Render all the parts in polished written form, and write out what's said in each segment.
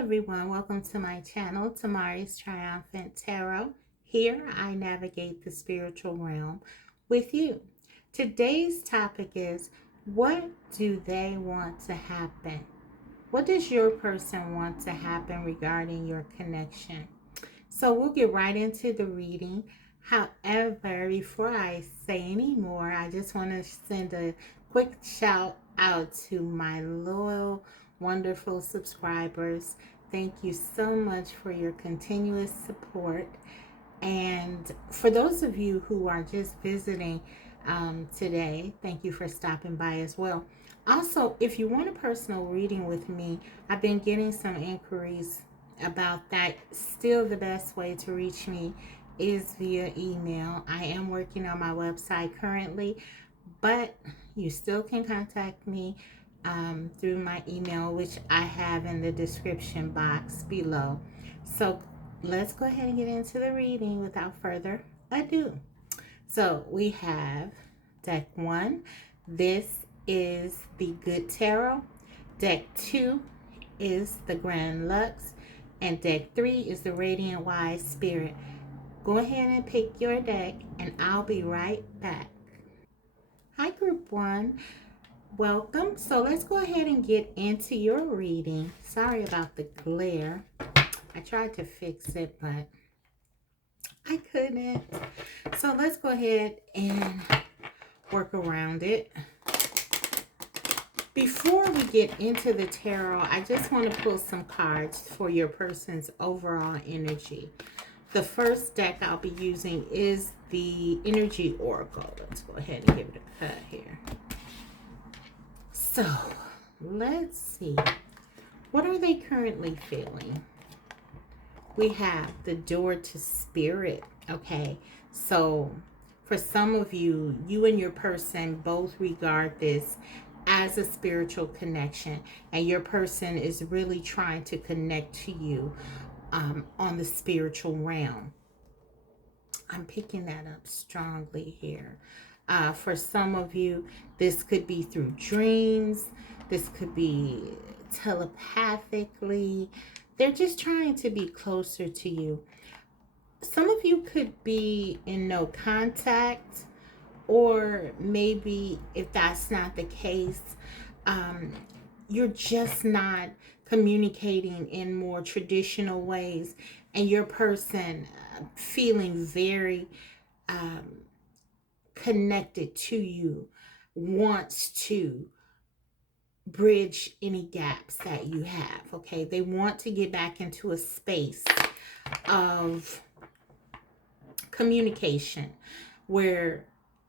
everyone, welcome to my channel, Tamari's Triumphant Tarot. Here I navigate the spiritual realm with you. Today's topic is, what do they want to happen? What does your person want to happen regarding your connection? So we'll get right into the reading. However, before I say any more, I just want to send a quick shout out to my loyal, wonderful subscribers. Thank you so much for your continuous support. And for those of you who are just visiting today, thank you for stopping by as well. Also, if you want a personal reading with me, I've been getting some inquiries about that. Still, the best way to reach me is via email. I am working on my website currently, but you still can contact me through my email, which I have in the description box below. So let's go ahead and get into the reading without further ado. So we have deck 1. This is the Good Tarot. Deck 2 is the Grand Lux. And deck 3 is the Radiant Wise Spirit. Go ahead and pick your deck, and I'll be right back. Hi, Group 1. Welcome. So let's go ahead and get into your reading. Sorry about the glare. I tried to fix it, but I couldn't. So let's go ahead and work around it. Before we get into the tarot, I just want to pull some cards for your person's overall energy. The first deck I'll be using is the Energy Oracle. Let's go ahead and give it a cut here. So, let's see. What are they currently feeling? We have the Door to Spirit, okay? So, for some of you, you and your person both regard this as a spiritual connection, and your person is really trying to connect to you on the spiritual realm. I'm picking that up strongly here. For some of you, this could be through dreams. This could be telepathically. They're just trying to be closer to you. Some of you could be in no contact, or maybe if that's not the case, you're just not communicating in more traditional ways, and your person feeling very connected to you, wants to bridge any gaps that you have, okay? They want to get back into a space of communication where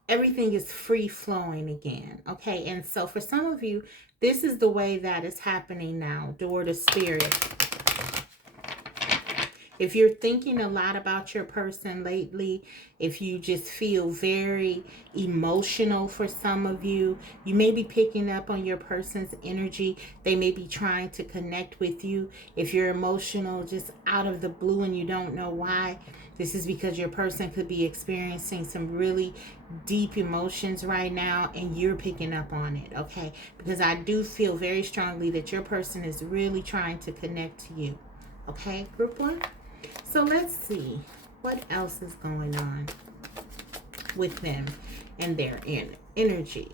everything is free flowing again, okay? And so for some of you, this is the way that is happening now. Door to Spirit. If you're thinking a lot about your person lately, if you just feel very emotional, for some of you, you may be picking up on your person's energy. They may be trying to connect with you. If you're emotional just out of the blue and you don't know why, this is because your person could be experiencing some really deep emotions right now, and you're picking up on it, okay? Because I do feel very strongly that your person is really trying to connect to you, okay, Group 1? So let's see what else is going on with them and their energy.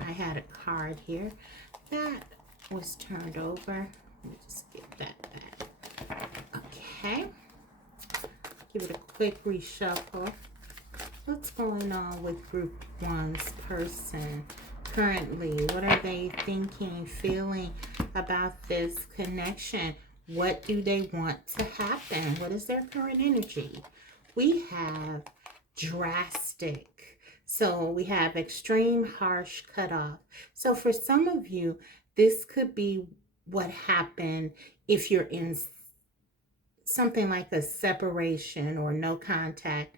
I had a card here that was turned over. Let me just get that back. Okay. Give it a quick reshuffle. What's going on with Group 1's person currently? What are they thinking, feeling about this connection? What do they want to happen? What is their current energy? We have drastic. So we have extreme, harsh, cutoff. So for some of you, this could be what happened if you're in something like a separation or no contact.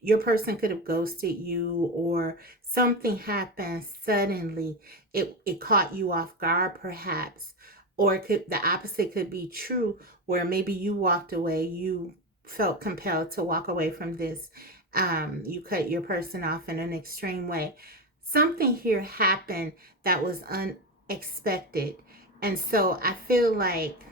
Your person could have ghosted you, or something happened suddenly. It caught you off guard, perhaps. Or the opposite could be true, where maybe you walked away, you felt compelled to walk away from this. You cut your person off in an extreme way. Something here happened that was unexpected. And so I feel like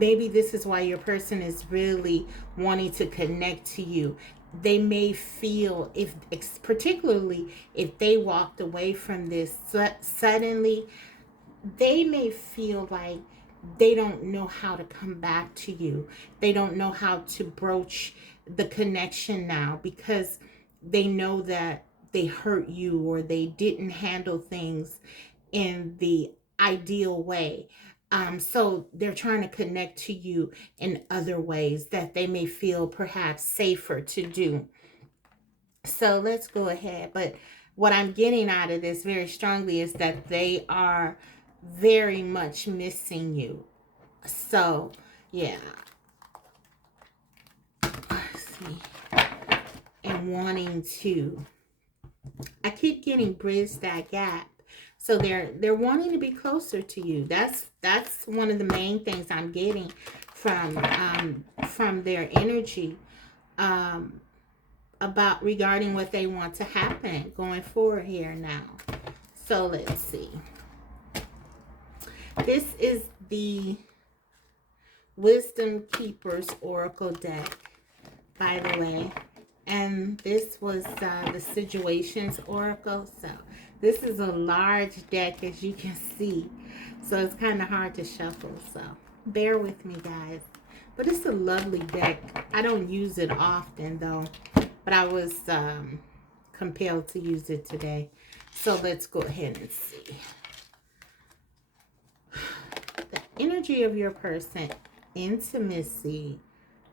maybe this is why your person is really wanting to connect to you. They may feel, if particularly if they walked away from this suddenly, they may feel like they don't know how to come back to you. They don't know how to broach the connection now, because they know that they hurt you, or they didn't handle things in the ideal way. So they're trying to connect to you in other ways that they may feel perhaps safer to do. So let's go ahead. But what I'm getting out of this very strongly is that they are very much missing you. So, yeah. Let's see. And wanting to. I keep getting bridge that gap. So they're wanting to be closer to you. That's one of the main things I'm getting from their energy. About regarding what they want to happen going forward here now. So let's see. This is the Wisdom Keepers Oracle deck, by the way. And this was the Situations Oracle. So this is a large deck, as you can see. So it's kind of hard to shuffle. So bear with me, guys. But it's a lovely deck. I don't use it often, though. But I was compelled to use it today. So let's go ahead and see. The energy of your person. Intimacy.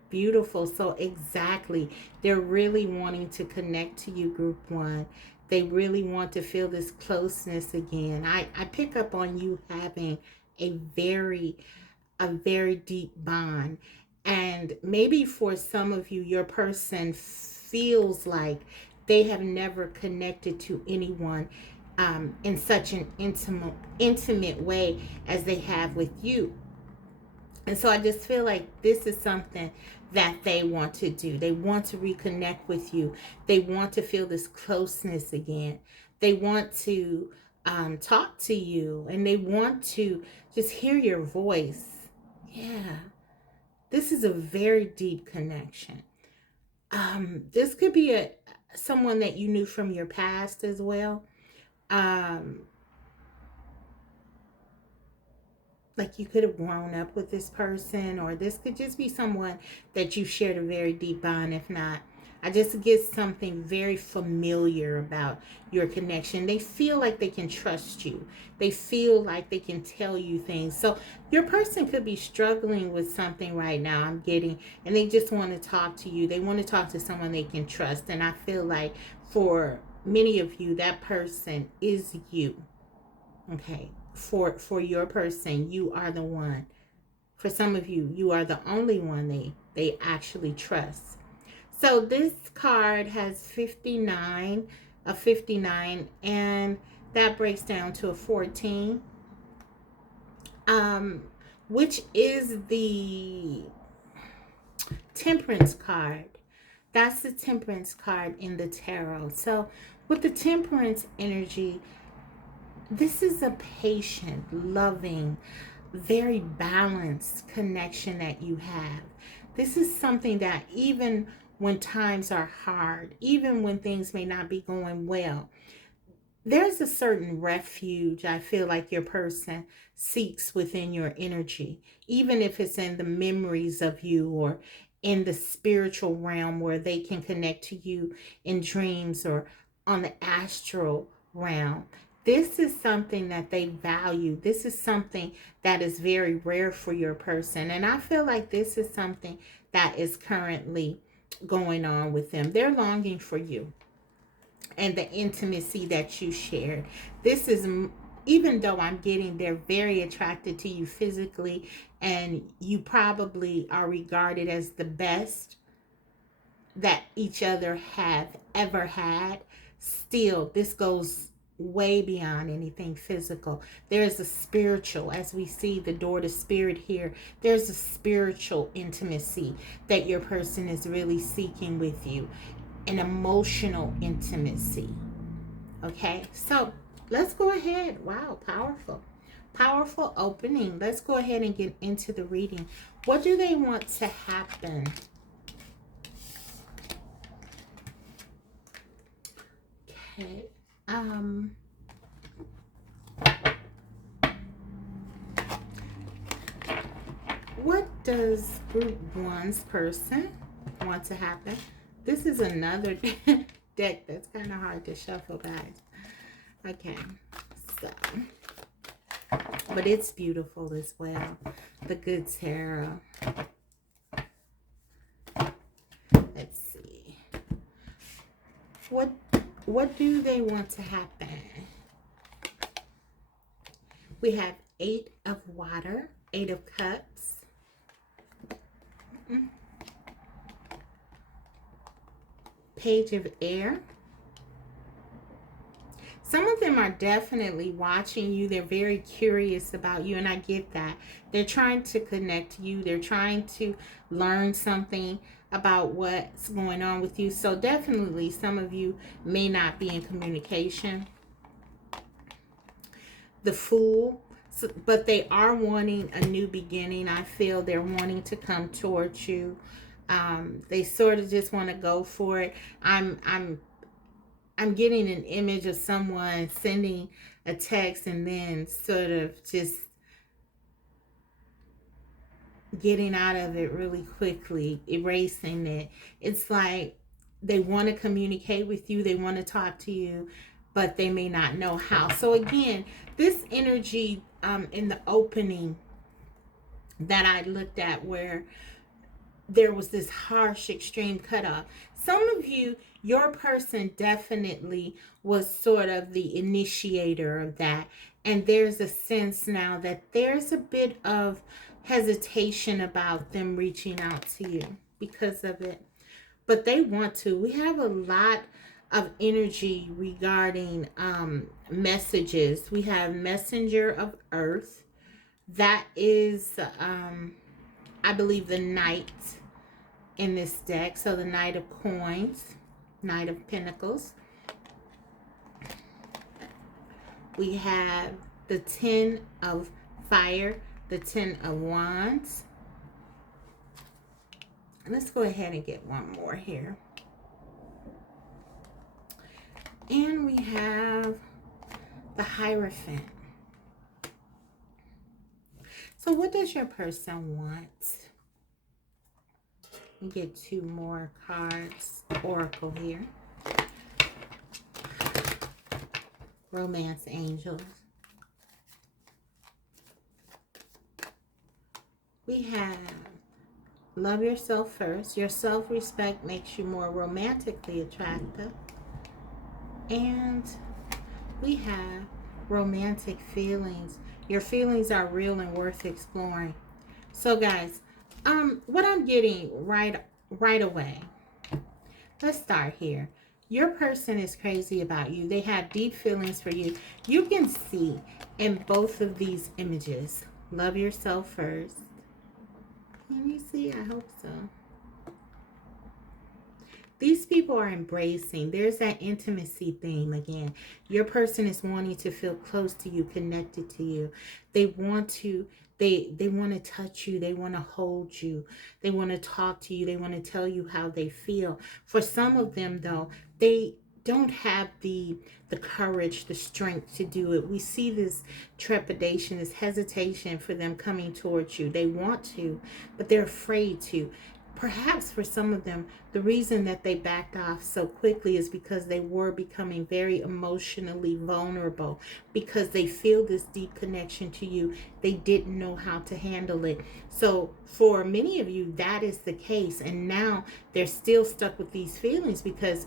Beautiful. So exactly. They're really wanting to connect to you, Group 1. They really want to feel this closeness again. I pick up on you having a very deep bond. And maybe for some of you, your person feels like they have never connected to anyone in such an intimate way as they have with you. And so I just feel like this is something that they want to do. They want to reconnect with you. They want to feel this closeness again. They want to talk to you, and they want to just hear your voice. Yeah. This is a very deep connection. This could be someone that you knew from your past as well. Like you could have grown up with this person, or this could just be someone that you shared a very deep bond. If not, I just get something very familiar about your connection. They feel like they can trust you. They feel like they can tell you things. So your person could be struggling with something right now, I'm getting, and they just want to talk to you. They want to talk to someone they can trust. And I feel like for many of you, that person is you. Okay. For your person, you are the one. For some of you, you are the only one they actually trust. So this card has 59, a 59, and that breaks down to a 14, which is the Temperance card. That's the Temperance card in the tarot. So with the Temperance energy, this is a patient, loving, very balanced connection that you have. This is something that even when times are hard, even when things may not be going well, there's a certain refuge I feel like your person seeks within your energy, even if it's in the memories of you or in the spiritual realm where they can connect to you in dreams or on the astral realm. This is something that they value. This is something that is very rare for your person. And I feel like this is something that is currently going on with them. They're longing for you and the intimacy that you shared. This is, even though I'm getting, they're very attracted to you physically, and you probably are regarded as the best that each other have ever had. Still, this goes way beyond anything physical. There's a spiritual, as we see the door to spirit here, there's a spiritual intimacy that your person is really seeking with you, an emotional intimacy. Okay, so let's go ahead. Wow, powerful. Powerful opening. Let's go ahead and get into the reading. What do they want to happen? Okay. What does group one's person want to happen? This is another deck that's kind of hard to shuffle, guys. Okay, so, but it's beautiful as well. The Good Tarot. Let's see. What do they want to happen? We have 8 of water, 8 of cups. Page of air. Some of them are definitely watching you. They're very curious about you, and I get that. They're trying to connect to you. They're trying to learn something about what's going on with you. So definitely some of you may not be in communication. The Fool. So, but they are wanting a new beginning. I feel they're wanting to come towards you. They sort of just want to go for it. I'm getting an image of someone sending a text and then sort of just getting out of it really quickly, erasing it. It's like they want to communicate with you. They want to talk to you, but they may not know how. So again, this energy in the opening that I looked at, where there was this harsh extreme cutoff. Some of you, your person definitely was sort of the initiator of that. And there's a sense now that there's a bit of hesitation about them reaching out to you because of it. But they want to. We have a lot of energy regarding messages. We have Messenger of Earth. That is, I believe, the Knight in this deck. So the Knight of Coins, Knight of Pentacles. We have the 10 of Fire, the 10 of Wands. And let's go ahead and get one more here. And we have the Hierophant. So what does your person want? We get 2 more cards. Oracle here. Romance Angels. We have love yourself first. Your self-respect makes you more romantically attractive. And we have romantic feelings. Your feelings are real and worth exploring. So guys, what I'm getting right away, let's start here. Your person is crazy about you. They have deep feelings for you. You can see in both of these images. Love yourself first. Can you see? I hope so. These people are embracing. There's that intimacy theme again. Your person is wanting to feel close to you, connected to you. They want to, they want to touch you. They want to hold you. They want to talk to you. They want to tell you how they feel. For some of them, though, they don't have the courage, the strength to do it. We see this trepidation, this hesitation for them coming towards you. They want to, but they're afraid to. Perhaps for some of them, the reason that they backed off so quickly is because they were becoming very emotionally vulnerable, because they feel this deep connection to you. They didn't know how to handle it. So for many of you, that is the case. And now they're still stuck with these feelings because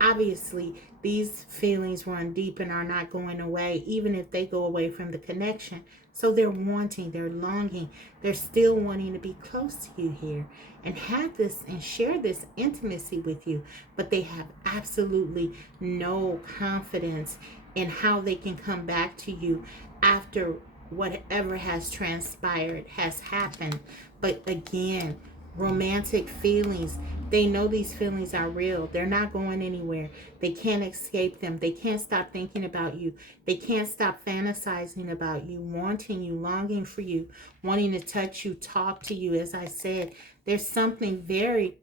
obviously these feelings run deep and are not going away, even if they go away from the connection. So they're wanting, they're longing, they're still wanting to be close to you here and have this and share this intimacy with you. But they have absolutely no confidence in how they can come back to you after whatever has transpired has happened. But again, romantic feelings. They know these feelings are real. They're not going anywhere. They can't escape them. They can't stop thinking about you. They can't stop fantasizing about you, wanting you, longing for you, wanting to touch you, talk to you. As I said, there's something very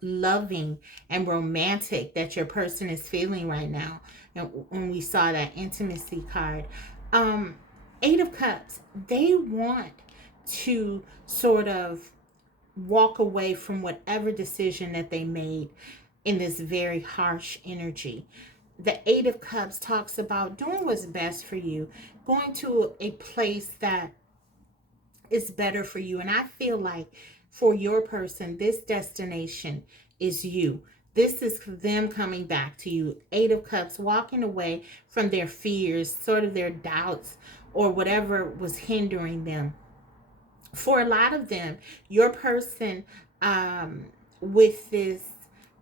loving and romantic that your person is feeling right now. And when we saw that intimacy card, um, Eight of Cups, they want to sort of walk away from whatever decision that they made in this very harsh energy. The Eight of Cups talks about doing what's best for you, going to a place that is better for you. And I feel like for your person, this destination is you. This is them coming back to you. Eight of Cups, walking away from their fears, sort of their doubts, or whatever was hindering them. For a lot of them, your person, with this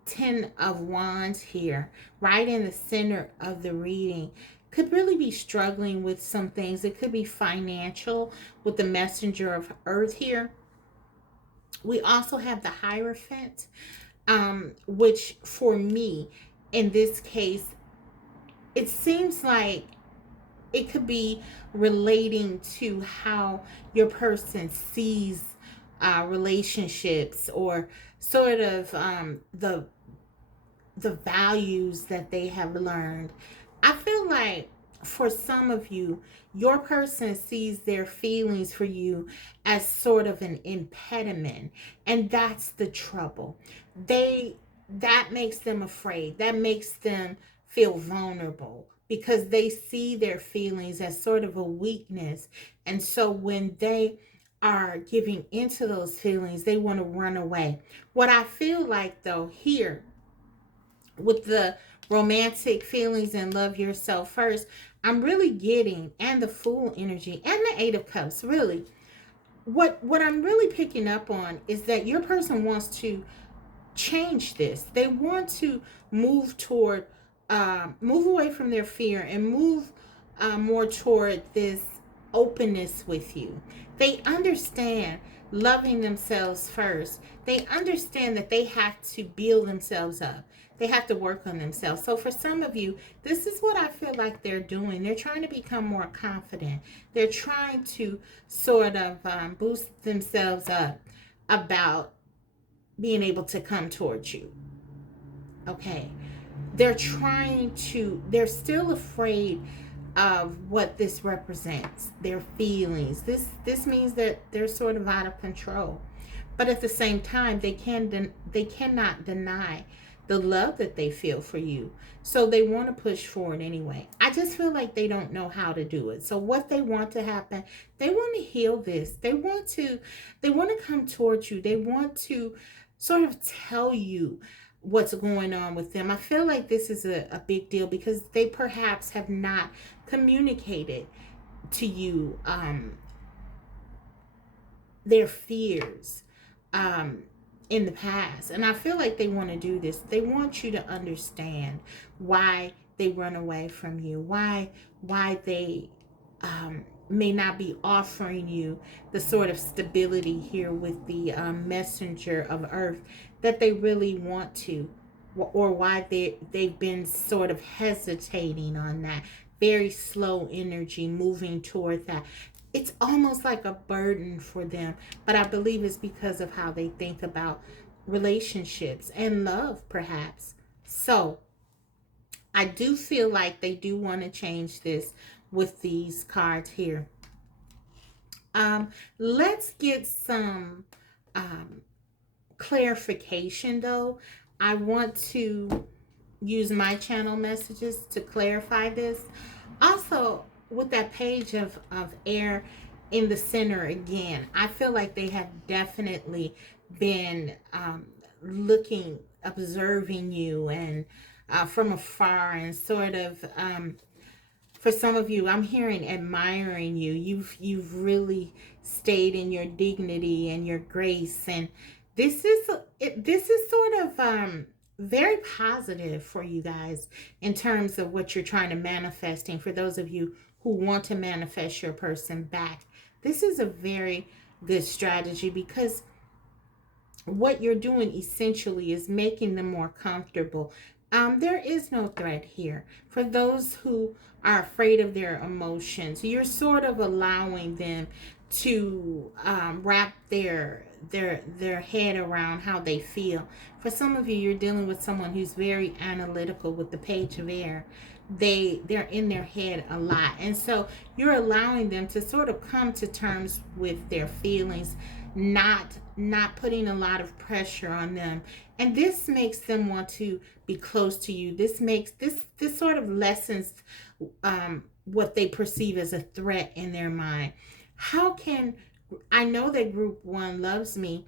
Ten of Wands here, right in the center of the reading, could really be struggling with some things. It could be financial with the Messenger of Earth here. We also have the Hierophant, which for me, in this case, it seems like it could be relating to how your person sees relationships, or sort of the values that they have learned. I feel like for some of you, your person sees their feelings for you as sort of an impediment, and that's the trouble. They That makes them afraid. That makes them feel vulnerable because they see their feelings as sort of a weakness. And so when they are giving into those feelings, they want to run away. What I feel like though here with the romantic feelings and love yourself first, I'm really getting, and the Fool energy and the Eight of Cups, really. What I'm really picking up on is that your person wants to change this. They want to move toward, move away from their fear and move more toward this openness with you. They understand loving themselves first. They understand that they have to build themselves up. They have to work on themselves. So for some of you, this is what I feel like they're doing. They're trying to become more confident. They're trying to sort of boost themselves up about being able to come towards you. Okay. They're still afraid of what this represents, their feelings. This means that they're sort of out of control. But at the same time, they cannot deny the love that they feel for you. So they want to push forward anyway. I just feel like they don't know how to do it. So what they want to happen, they want to heal this. They want to come towards you. They want to sort of tell you what's going on with them. I feel like this is a big deal because they perhaps have not communicated to you their fears in the past. And I feel like they want to do this. They want you to understand why they run away from you, why they may not be offering you the sort of stability here with the Messenger of Earth that they really want to, or why they've been sort of hesitating on that. Very slow energy moving toward that. It's almost like a burden for them, but I believe it's because of how they think about relationships and love, perhaps. So I do feel like they do want to change this with these cards here. Let's get some clarification though. I want to use my channel messages to clarify this. Also, with that page of air in the center again, I feel like they have definitely been observing you, and from afar, and sort of for some of you, I'm hearing admiring you. You've really stayed in your dignity and your grace, and this is sort of very positive for you guys in terms of what you're trying to manifesting. For those of you who want to manifest your person back, this is a very good strategy because what you're doing essentially is making them more comfortable. There is no threat here. For those who are afraid of their emotions, you're sort of allowing them to wrap their head around how they feel. For some of you, you're dealing with someone who's very analytical with the page of air. They're in their head a lot, and so you're allowing them to sort of come to terms with their feelings, not putting a lot of pressure on them, and this makes them want to be close to you. This sort of lessens what they perceive as a threat in their mind. How can I know that group one loves me?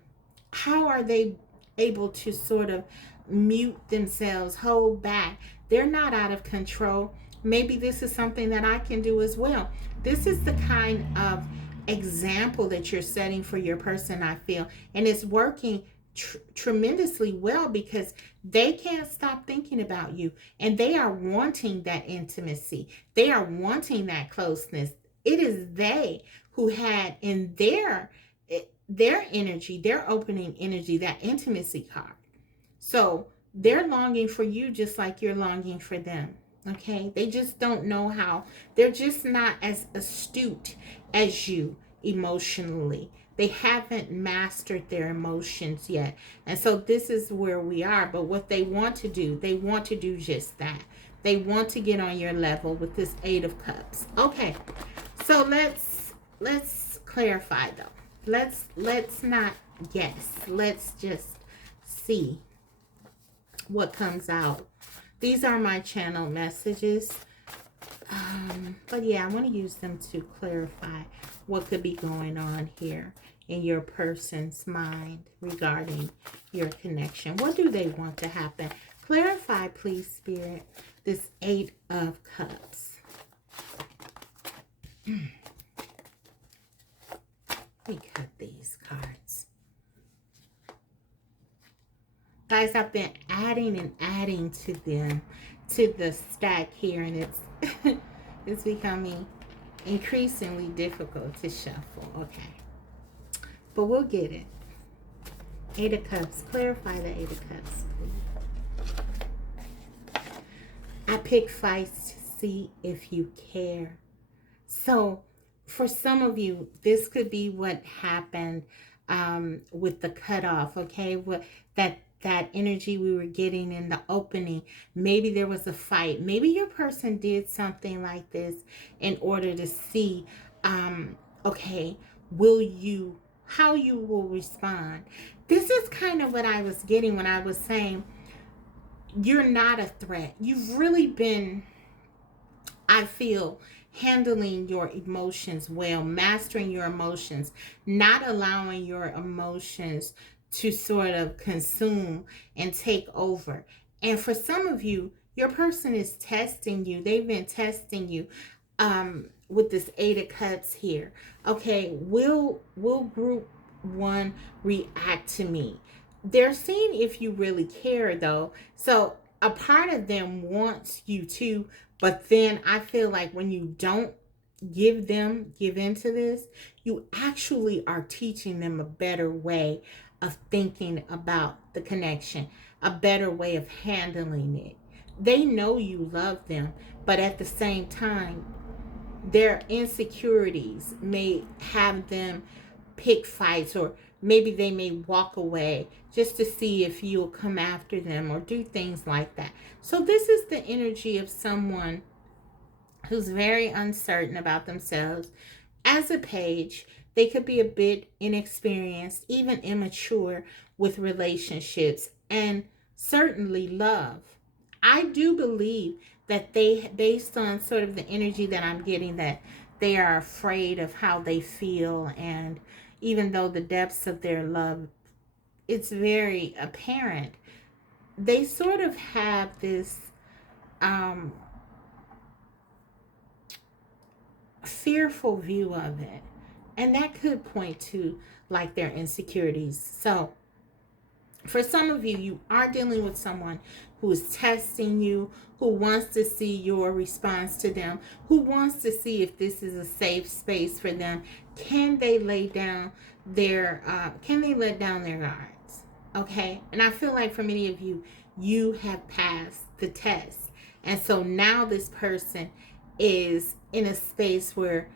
How are they able to sort of mute themselves, hold back? They're not out of control. Maybe this is something that I can do as well. This is the kind of example that you're setting for your person, I feel, and it's working tremendously well because they can't stop thinking about you, and they are wanting that intimacy. They are wanting that closeness. It is they who had in their energy, their opening energy, that intimacy card. So they're longing for you just like you're longing for them. Okay? They just don't know how. They're just not as astute as you emotionally. They haven't mastered their emotions yet. And so this is where we are. But what they want to do, they want to do just that. They want to get on your level with this Eight of Cups. Okay. So let's clarify though. Let's not guess. Let's just see what comes out. These are my channel messages. But yeah, I want to use them to clarify what could be going on here in your person's mind regarding your connection. What do they want to happen? Clarify, please, Spirit, this Eight of Cups. We cut these cards. Guys, I've been adding and adding to them, to the stack here, and it's it's becoming increasingly difficult to shuffle. Okay, but we'll get it. Eight of Cups. Clarify the Eight of Cups, please. I pick fights to see if you care. So for some of you, this could be what happened with the cutoff, okay? What that energy we were getting in the opening. Maybe there was a fight. Maybe your person did something like this in order to see, okay, how you will respond. This is kind of what I was getting when I was saying, you're not a threat. You've really been, I feel, handling your emotions well, mastering your emotions, not allowing your emotions to sort of consume and take over. And for some of you, your person is testing you. They've been testing you with this Eight of Cups here. Okay, will group one react to me? They're seeing if you really care, though. So a part of them wants you to, but then I feel like when you don't give into this, you actually are teaching them a better way of thinking about the connection, a better way of handling it. They know you love them, but at the same time, their insecurities may have them pick fights, or maybe they may walk away just to see if you'll come after them or do things like that. So this is the energy of someone who's very uncertain about themselves. As a page, they could be a bit inexperienced, even immature with relationships and certainly love. I do believe that they, based on sort of the energy that I'm getting, that they are afraid of how they feel, and even though the depths of their love, it's very apparent, they sort of have this fearful view of it, and that could point to like their insecurities. So For some of you, you are dealing with someone who is testing you, who wants to see your response to them, who wants to see if this is a safe space for them. Can they lay down can they let down their guards? Okay. And I feel like for many of you, you have passed the test. And so now this person is in a space where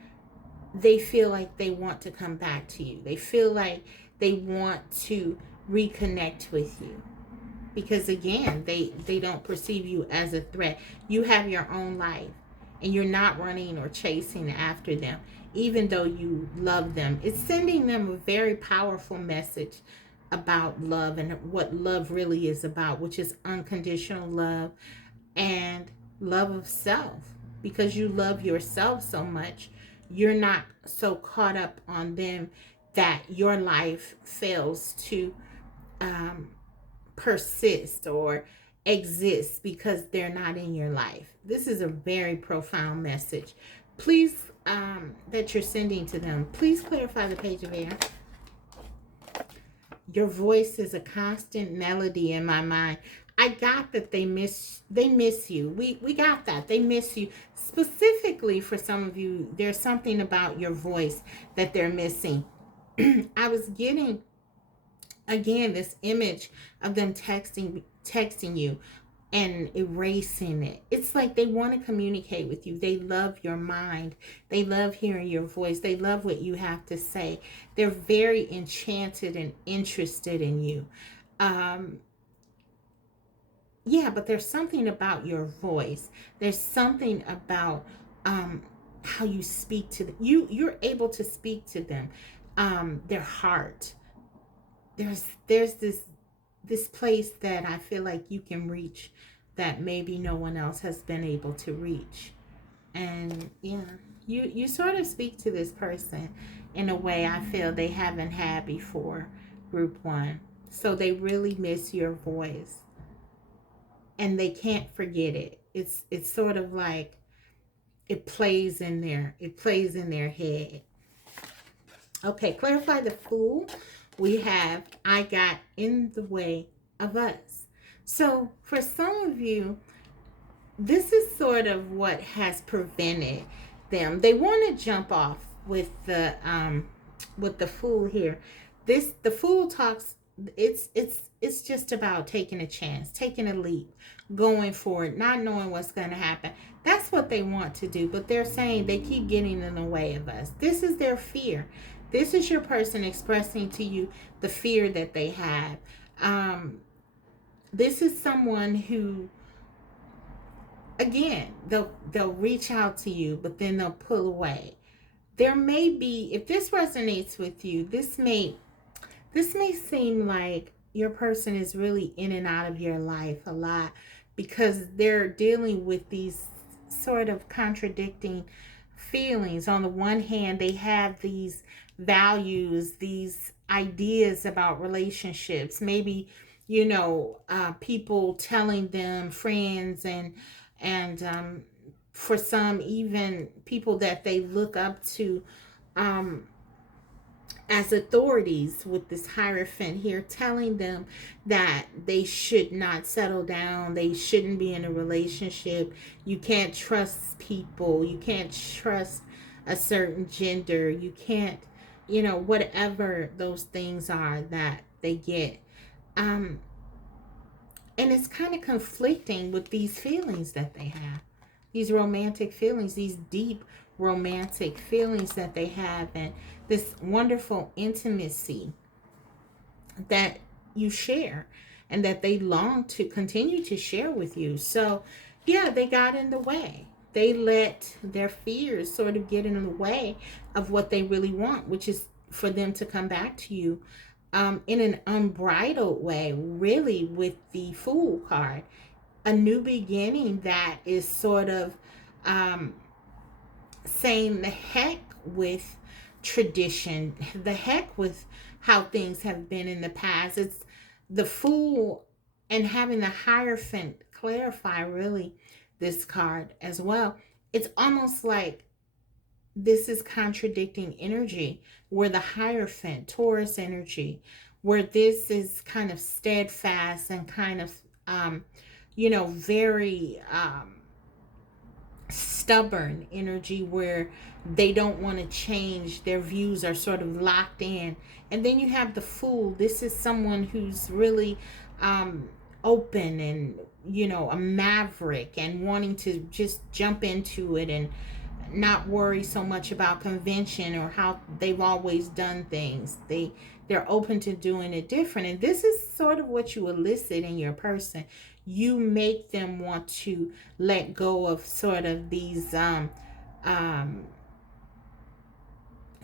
they feel like they want to come back to you. They feel like they want to reconnect with you, because again, they don't perceive you as a threat. You have your own life, and you're not running or chasing after them, even though you love them. It's sending them a very powerful message about love and what love really is about, which is unconditional love and love of self. Because you love yourself so much, you're not so caught up on them that your life fails to um, persist or exist because they're not in your life. This is a very profound message. Please, that you're sending to them. Please clarify the page of air. Your voice is a constant melody in my mind. I got that they miss you. We got that. They miss you. Specifically for some of you, there's something about your voice that they're missing. I was getting again this image of them texting you and erasing it. It's like they want to communicate with you. They love your mind. They love hearing your voice. They love what you have to say. They're very enchanted and interested in you. Yeah, but there's something about your voice. There's something about how you speak to them. You're able to speak to them. Their heart. There's this place that I feel like you can reach that maybe no one else has been able to reach. And yeah, you sort of speak to this person in a way I feel they haven't had before, group one. So they really miss your voice and they can't forget it. It's sort of like it plays in their head. Okay, clarify the Fool. We have I got in the way of us. So for some of you, this is sort of what has prevented them. They want to jump off with the Fool here. The Fool talks. It's just about taking a chance, taking a leap, going for it, not knowing what's going to happen. That's what they want to do, but they're saying they keep getting in the way of us. This is their fear. This is your person expressing to you the fear that they have. This is someone who, again, they'll reach out to you, but then they'll pull away. There may be, if this resonates with you, this may seem like your person is really in and out of your life a lot because they're dealing with these sort of contradicting feelings. On the one hand, they have these values, these ideas about relationships. Maybe, people telling them, friends, and for some, even people that they look up to as authorities, with this Hierophant here telling them that they should not settle down, they shouldn't be in a relationship, you can't trust people, you can't trust a certain gender, you can't, whatever those things are that they get. And it's kind of conflicting with these feelings that they have, these romantic feelings, these deep romantic feelings that they have, and this wonderful intimacy that you share and that they long to continue to share with you. So yeah, they got in the way. They let their fears sort of get in the way of what they really want, which is for them to come back to you in an unbridled way, really, with the Fool card. A new beginning that is sort of saying the heck with tradition, the heck with how things have been in the past. It's the Fool and having the Hierophant clarify really this card as well. It's almost like this is contradicting energy, where the Hierophant, Taurus energy, where this is kind of steadfast and kind of, you know, very stubborn energy, where they don't want to change. Their views are sort of locked in. And then you have the Fool. This is someone who's really open and, you know, a maverick and wanting to just jump into it and not worry so much about convention or how they've always done things. They're open to doing it different. And this is sort of what you elicit in your person. You make them want to let go of sort of these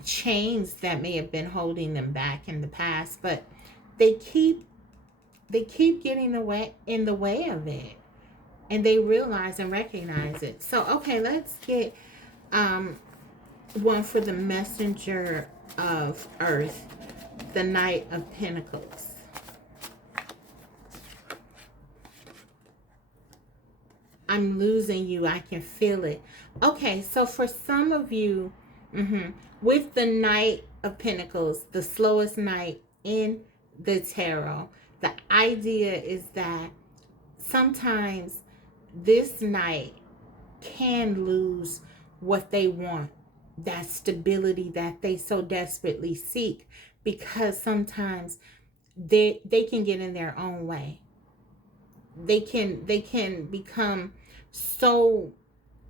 chains that may have been holding them back in the past, but they keep getting in the way of it, and they realize and recognize it. So okay, let's get one for the messenger of earth, the Knight of Pentacles. I'm losing you. I can feel it. Okay, so for some of you, with the Knight of Pentacles, the slowest knight in the tarot, the idea is that sometimes this knight can lose what they want, that stability that they so desperately seek, because sometimes they can get in their own way. They can become so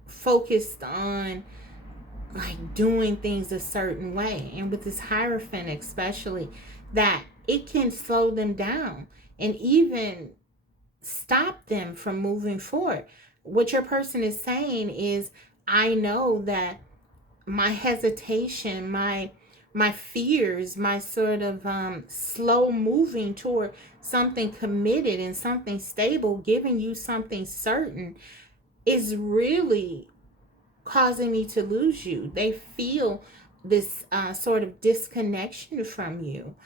focused on like doing things a certain way, and with this Hierophant especially, that it can slow them down and even stop them from moving forward. What your person is saying is, I know that my hesitation, my fears, my sort of slow moving toward something committed and something stable, giving you something certain, is really causing me to lose you. They feel this sort of disconnection from you.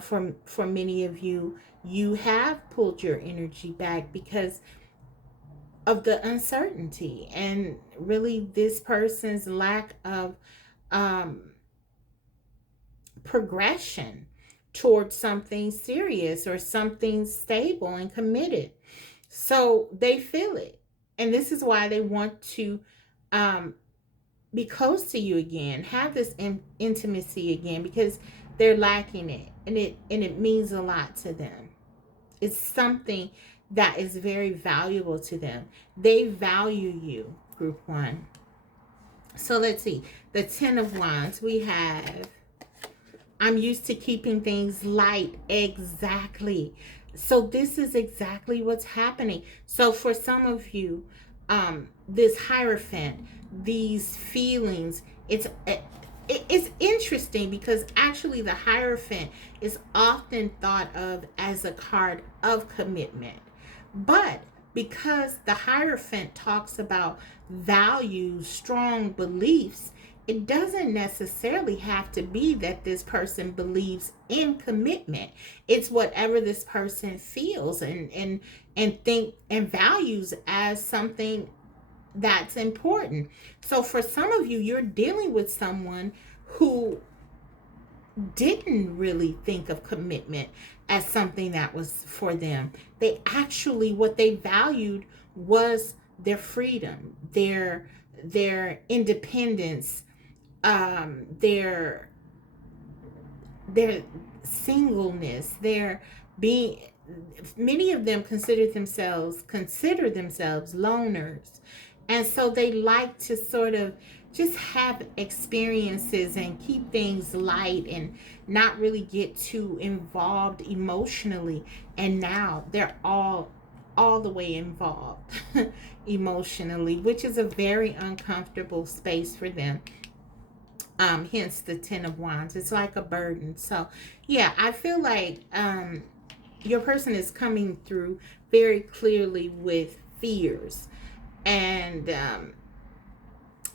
For many of you, you have pulled your energy back because of the uncertainty, and really this person's lack of progression towards something serious or something stable and committed. So they feel it, and this is why they want to be close to you again, have this intimacy again, because they're lacking it, and it means a lot to them. It's something that is very valuable to them. They value you, group one. So let's see. The Ten of Wands. We have, I'm used to keeping things light. Exactly. So this is exactly what's happening. So for some of you, this Hierophant, these feelings, it's interesting because actually the Hierophant is often thought of as a card of commitment. But because the Hierophant talks about values, strong beliefs, it doesn't necessarily have to be that this person believes in commitment. It's whatever this person feels and think and values as something that's important. So for some of you, you're dealing with someone who didn't really think of commitment as something that was for them. They actually, what they valued was their freedom, their independence, their singleness, their being. Many of them consider themselves loners, and so they like to sort of just have experiences and keep things light and not really get too involved emotionally. And now they're all the way involved emotionally, which is a very uncomfortable space for them. Hence the Ten of Wands. It's like a burden. So yeah, I feel like your person is coming through very clearly with fears, and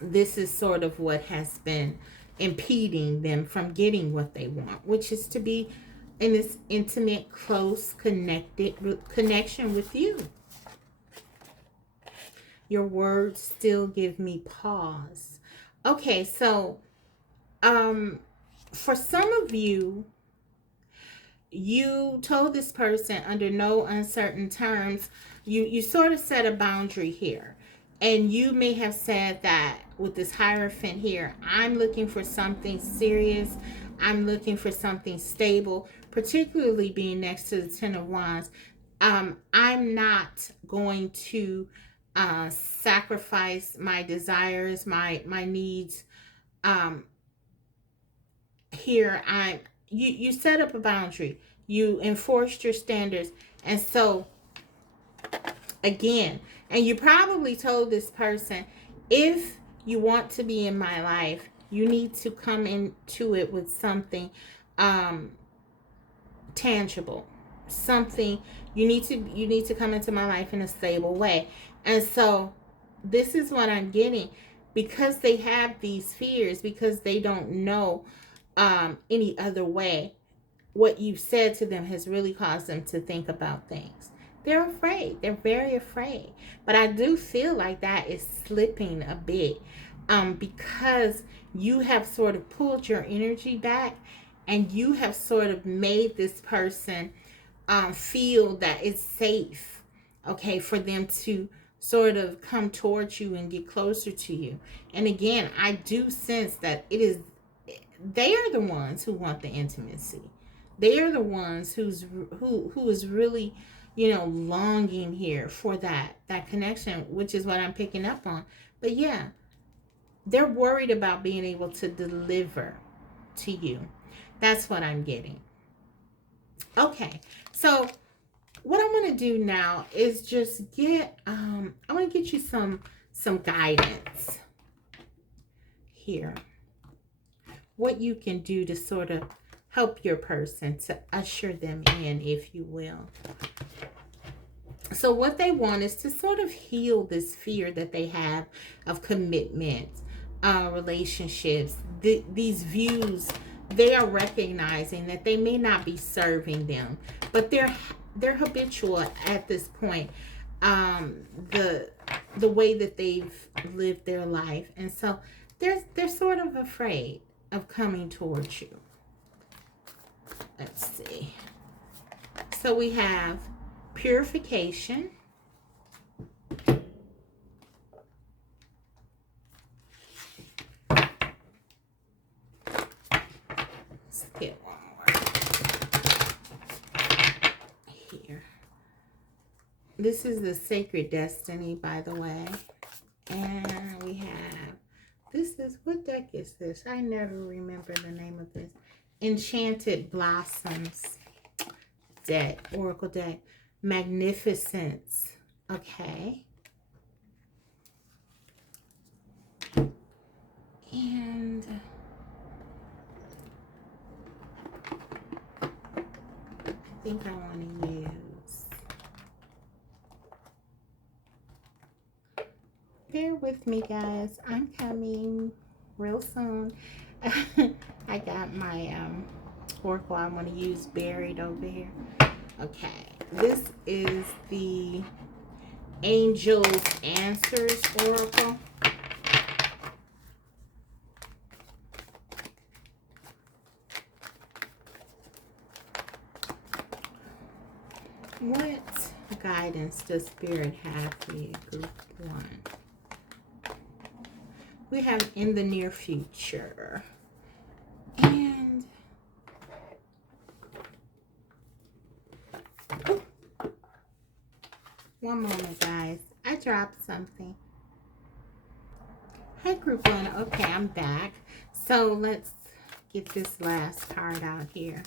this is sort of what has been impeding them from getting what they want, which is to be in this intimate, close, connection with you. Your words still give me pause. Okay, so for some of you, you told this person under no uncertain terms, you sort of set a boundary here. And you may have said that with this Hierophant here, I'm looking for something serious. I'm looking for something stable, particularly being next to the Ten of Wands. I'm not going to sacrifice my desires, my needs. Um, here, you set up a boundary. You enforced your standards, and so again, and you probably told this person, if you want to be in my life, you need to come into it with something um tangible, something. You need to come into my life in a stable way. And so this is what I'm getting, because they have these fears, because they don't know any other way. What you've said to them has really caused them to think about things. They're afraid. They're very afraid. But I do feel like that is slipping a bit, because you have sort of pulled your energy back, and you have sort of made this person feel that it's safe, okay, for them to sort of come towards you and get closer to you. And again, I do sense that they are the ones who want the intimacy. They are the ones who is really, longing here for that connection, which is what I'm picking up on. But yeah, they're worried about being able to deliver to you. That's what I'm getting. Okay, so what I'm going to do now is just I'm going to get you some guidance here. What you can do to sort of help your person, to usher them in, if you will. So what they want is to sort of heal this fear that they have of commitment, relationships, these views. They are recognizing that they may not be serving them, but they're habitual at this point. The way that they've lived their life, and so they're sort of afraid of coming towards you. Let's see. So we have purification. Let's get one more here. This is the Sacred Destiny, by the way. And we have, what deck is this? I never remember the name of this. Enchanted Blossoms deck, Oracle deck. Magnificence. Okay. And I think I want to use, bear with me guys, I'm coming real soon. I got my oracle I want to use buried over here. Okay, this is the Angel's Answers Oracle. What guidance does Spirit have for you, Group 1? We have in the near future. And one moment, guys. I dropped something. Hi, Group 1. Okay, I'm back. So let's get this last card out here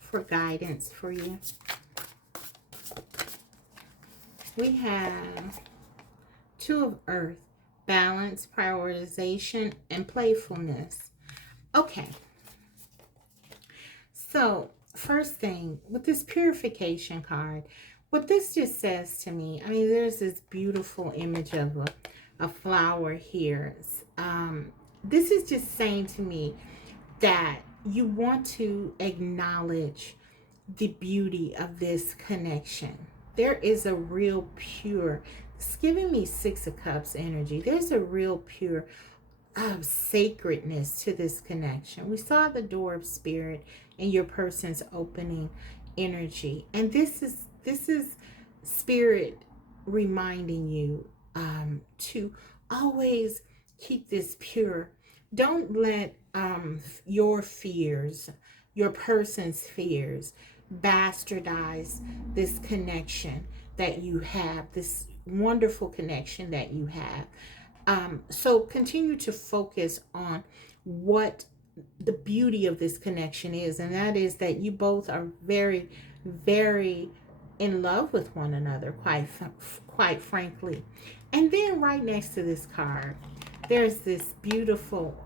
for guidance for you. We have Two of Earth, balance, prioritization, and playfulness. Okay. So, first thing, with this purification card, what this just says to me, I mean, there's this beautiful image of a flower here. This is just saying to me that you want to acknowledge the beauty of this connection. There is a real pure, it's giving me Six of Cups energy. There's a real pure of sacredness to this connection. We saw the door of spirit in your person's opening energy, and this is spirit reminding you to always keep this pure. Don't let your fears, your person's fears, bastardize this connection that you have, this wonderful connection that you have. So continue to focus on what the beauty of this connection is, and that is that you both are very, very in love with one another, quite frankly. And then right next to this card, there's this beautiful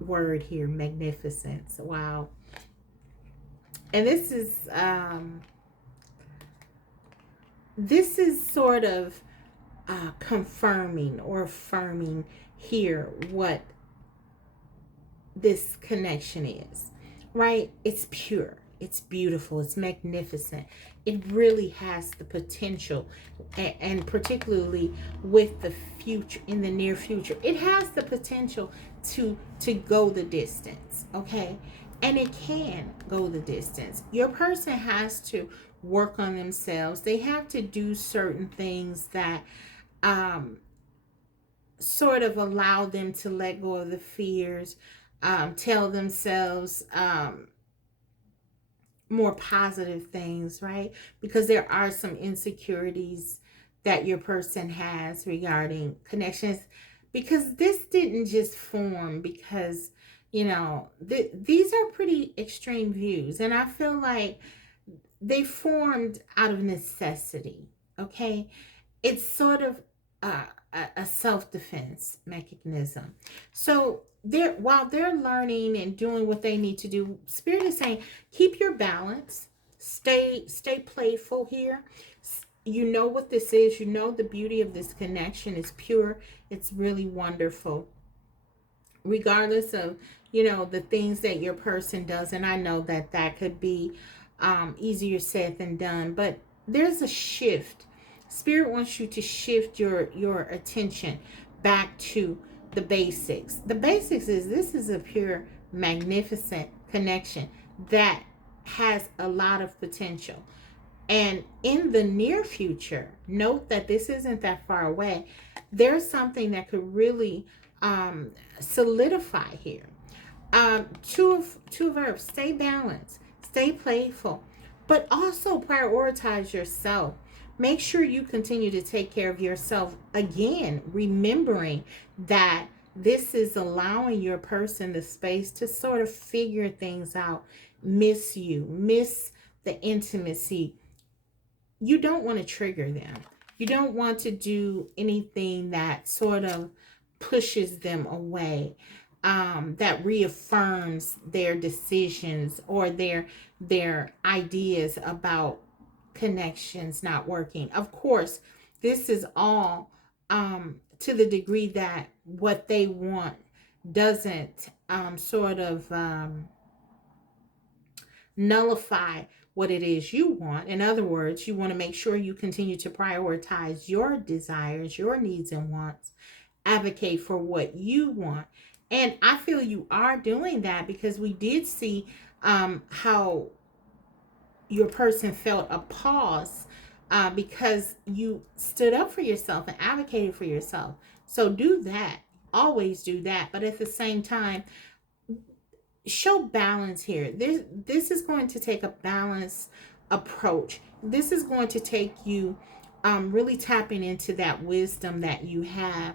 word here, magnificence. Wow. And this is sort of confirming or affirming here what this connection is, right? It's pure, it's beautiful, it's magnificent. It really has the potential, and particularly with the future, in the near future, it has the potential to go the distance, okay? And it can go the distance. Your person has to work on themselves. They have to do certain things that um, sort of allow them to let go of the fears, tell themselves more positive things, right? Because there are some insecurities that your person has regarding connections. Because this didn't just form because, these are pretty extreme views. And I feel like they formed out of necessity, okay? It's sort of a self-defense mechanism. So while they're learning and doing what they need to do, spirit is saying keep your balance, stay playful here. You know what this is. You know the beauty of this connection is pure. It's really wonderful, regardless of the things that your person does. And I know that that could be easier said than done, but there's a shift. Spirit wants you to shift your attention back to the basics. The basics is this is a pure, magnificent connection that has a lot of potential. And in the near future, note that this isn't that far away. There's something that could really solidify here. Two verbs: stay balanced, stay playful, but also prioritize yourself. Make sure you continue to take care of yourself. Again, remembering that this is allowing your person the space to sort of figure things out, miss you, miss the intimacy. You don't want to trigger them. You don't want to do anything that sort of pushes them away, that reaffirms their decisions or their ideas about connections not working. Of course, this is all to the degree that what they want doesn't nullify what it is you want. In other words, you want to make sure you continue to prioritize your desires, your needs and wants, advocate for what you want. And I feel you are doing that, because we did see how your person felt a pause because you stood up for yourself and advocated for yourself. So do that. Always do that. But at the same time, show balance here. This is going to take a balanced approach. This is going to take you really tapping into that wisdom that you have,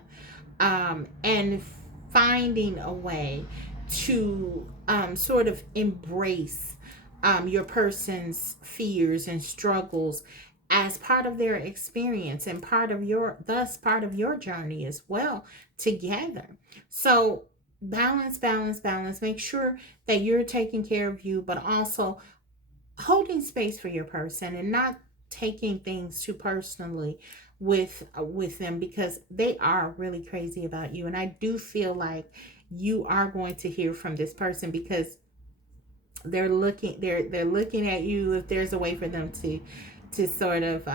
and finding a way to sort of embrace your person's fears and struggles as part of their experience and part of your journey as well together. So balance, balance, balance. Make sure that you're taking care of you, but also holding space for your person and not taking things too personally with them, because they are really crazy about you. And I do feel like you are going to hear from this person, because they're looking at you if there's a way for them to sort of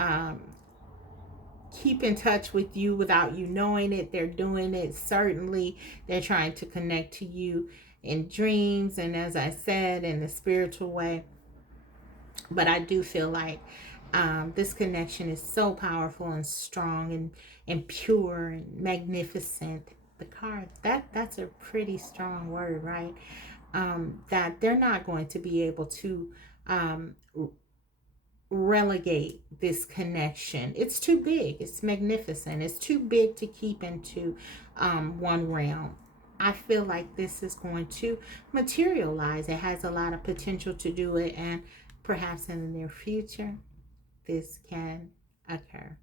keep in touch with you without you knowing it. They're doing it. Certainly, they're trying to connect to you in dreams and, as I said, in a spiritual way. But I do feel like this connection is so powerful and strong and pure and magnificent. The card, that's a pretty strong word, right? That they're not going to be able to um, relegate this connection. It's too big. It's magnificent. It's too big to keep into one realm. I feel like this is going to materialize. It has a lot of potential to do it, and perhaps in the near future, this can occur.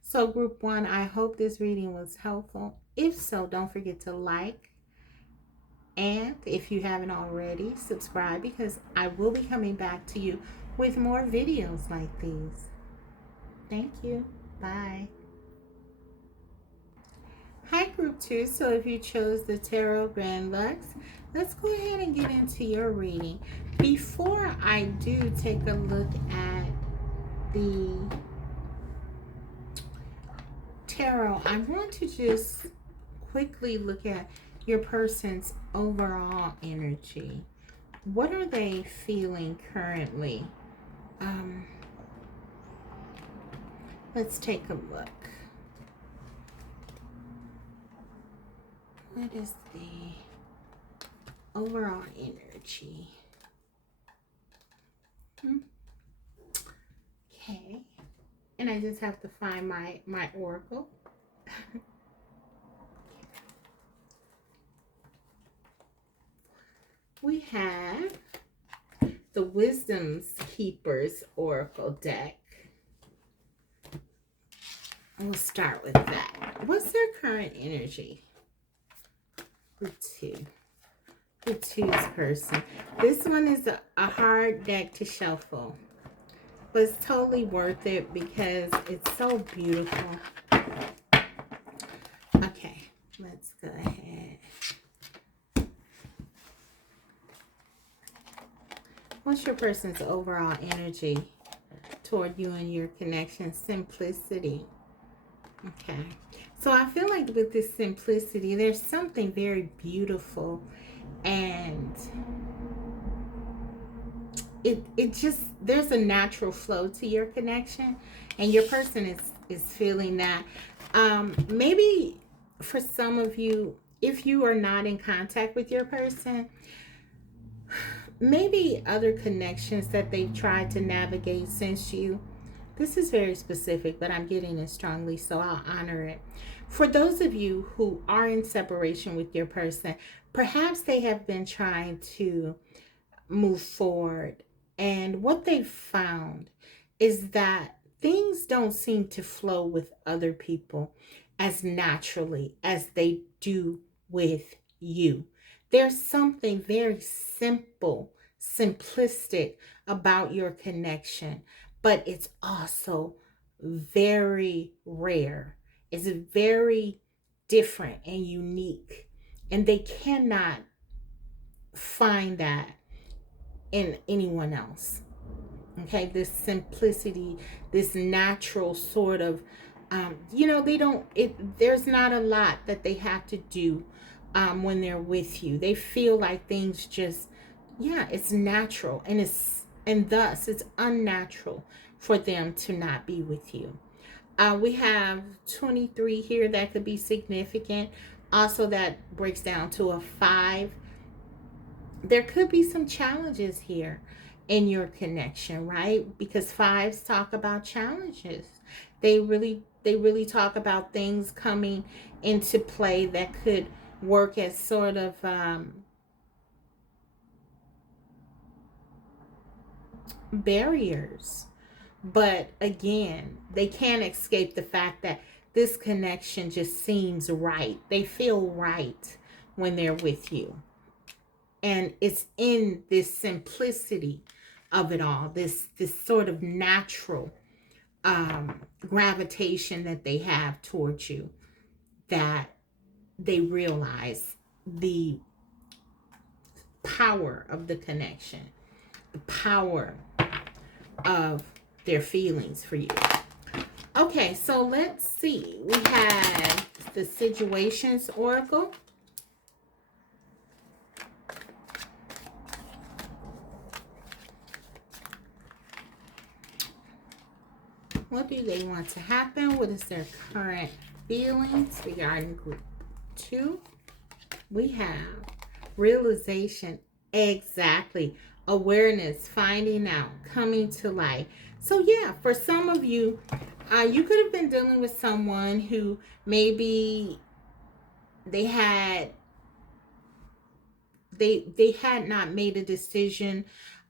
So, group one, I hope this reading was helpful. If so, don't forget to like, and if you haven't already, subscribe, because I will be coming back to you with more videos like these. Thank you. Bye. Hi, group two. So if you chose the Tarot Grand Lux, let's go ahead and get into your reading. Before I do take a look at the tarot, I want to just quickly look at your person's overall energy. What are they feeling currently? Let's take a look. What is the overall energy? Okay. And I just have to find my oracle. We have the Wisdom's Keepers Oracle deck. We'll start with that. What's their current energy? Group two. Group two's person. This one is a hard deck to shuffle, but it's totally worth it because it's so beautiful. Okay, let's go ahead. What's your person's overall energy toward you and your connection? Simplicity. Okay. So I feel like with this simplicity, there's something very beautiful, and it just, there's a natural flow to your connection, and your person is feeling that. Maybe for some of you, if you are not in contact with your person, maybe other connections that they've tried to navigate since you. This is very specific, but I'm getting it strongly, so I'll honor it. For those of you who are in separation with your person, perhaps they have been trying to move forward, and what they've found is that things don't seem to flow with other people as naturally as they do with you. There's something very simple, simplistic about your connection, but it's also very rare. It's very different and unique, and they cannot find that in anyone else. Okay, this simplicity, this natural sort of, they don't, there's not a lot that they have to do when they're with you. They feel like things just, it's natural, and thus it's unnatural for them to not be with you. We have 23 here. That could be significant. Also, that breaks down to a 5. There could be some challenges here in your connection, right? Because 5s talk about challenges. They really talk about things coming into play that could work as sort of barriers. But again, they can't escape the fact that this connection just seems right. They feel right when they're with you. And it's in this simplicity of it all, this sort of natural gravitation that they have towards you, that they realize the power of the connection, the power of their feelings for you. Okay, so let's see. We have the Situations Oracle. What do they want to happen? What is their current feelings regarding group 2? We have realization. Exactly. Awareness, finding out, coming to light. So yeah, for some of you, you could have been dealing with someone who maybe they had they had not made a decision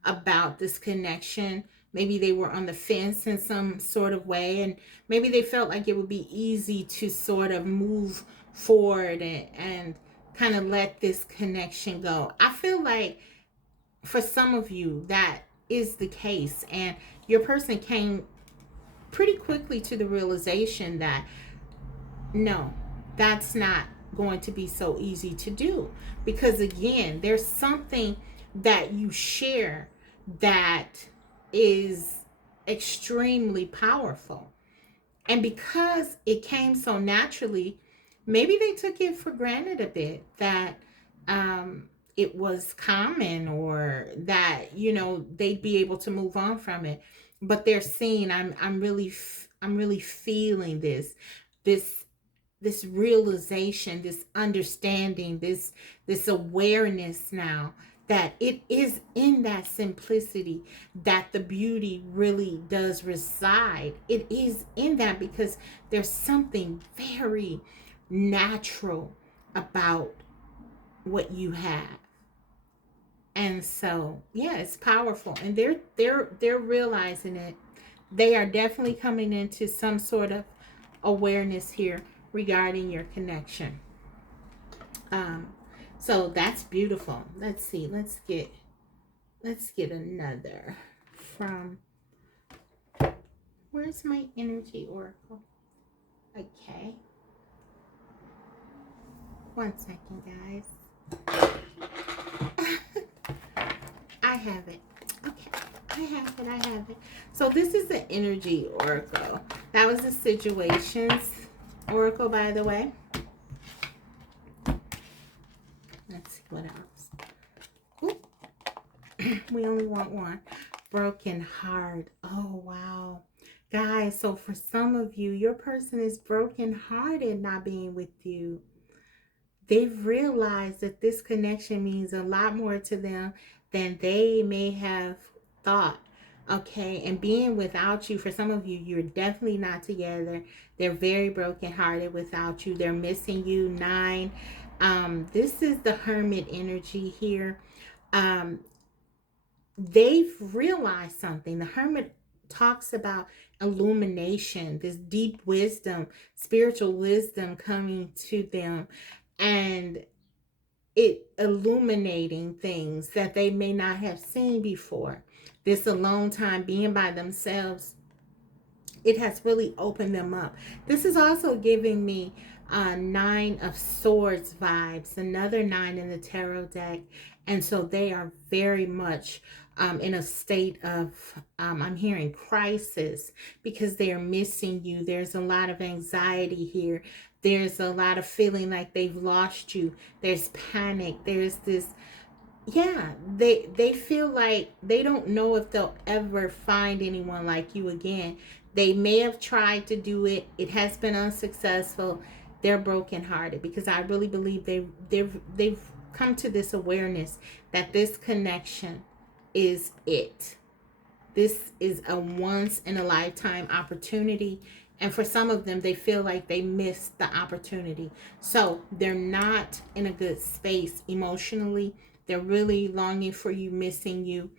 about this connection. Maybe they were on the fence in some sort of way, and maybe they felt like it would be easy to sort of move forward and kind of let this connection go. I feel like for some of you that is the case, and your person came pretty quickly to the realization that no, that's not going to be so easy to do, because again, there's something that you share that is extremely powerful, and because it came so naturally, maybe they took it for granted a bit that it was common, or that they'd be able to move on from it. But they're seeing, I'm really feeling this this realization, this understanding, this awareness now, that it is in that simplicity that the beauty really does reside. It is in that, because there's something very natural about what you have. And so yeah, it's powerful, and they're realizing it. They are definitely coming into some sort of awareness here regarding your connection. Um, so that's beautiful. Let's see. Let's get another from, where's my energy oracle? Okay. One second, guys. I have it. Okay. I have it. So this is the energy oracle. That was the situations oracle, by the way. Let's see what else. We only want one. Broken heart. Oh, wow. Guys, so for some of you, your person is broken hearted not being with you. They've realized that this connection means a lot more to them than they may have thought. Okay, and being without you, for some of you, you're definitely not together. They're very brokenhearted without you. They're missing you. 9. This is the hermit energy here. They've realized something. The hermit talks about illumination, this deep wisdom, spiritual wisdom coming to them, and it illuminating things that they may not have seen before. This alone time, being by themselves, it has really opened them up. This is also giving me 9 of swords vibes, another 9 in the tarot deck. And so they are very much in a state of, I'm hearing crisis, because they are missing you. There's a lot of anxiety here. There's a lot of feeling like they've lost you. There's panic. There's this, yeah, they feel like they don't know if they'll ever find anyone like you again. They may have tried to do it. It has been unsuccessful. They're brokenhearted, because I really believe they've come to this awareness that this connection is it. This is a once in a lifetime opportunity. And for some of them, they feel like they missed the opportunity. So they're not in a good space emotionally. They're really longing for you, missing you.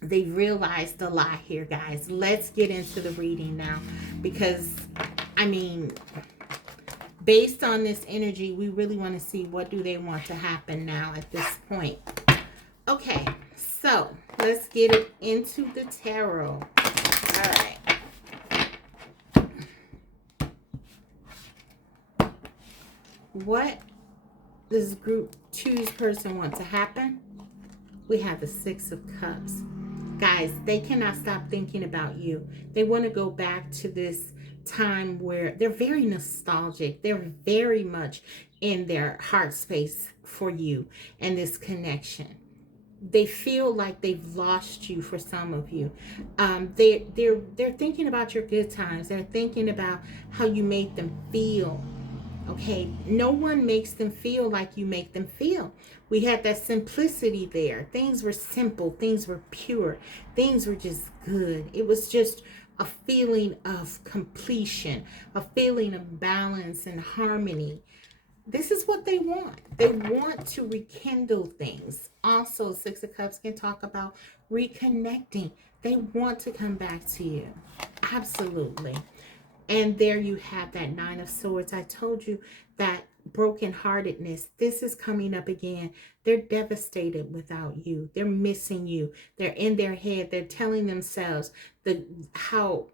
They realized the lie here, guys. Let's get into the reading now, because, I mean, based on this energy, we really want to see what do they want to happen now at this point. Okay, so let's get it into the tarot. All right. What does group 2's person want to happen? We have the 6 of Cups. Guys, they cannot stop thinking about you. They want to go back to this time where they're very nostalgic. They're very much in their heart space for you and this connection. They feel like they've lost you for some of you. They're thinking about your good times. They're thinking about how you made them feel. Okay, no one makes them feel like you make them feel. We had that simplicity there. Things were simple, things were pure, things were just good. It was just a feeling of completion, a feeling of balance and harmony. This is what they want. They want to rekindle things. Also, Six of Cups can talk about reconnecting. They want to come back to you. Absolutely. And there you have that Nine of Swords. I told you that brokenheartedness. This is coming up again. They're devastated without you. They're missing you. They're in their head. They're telling themselves how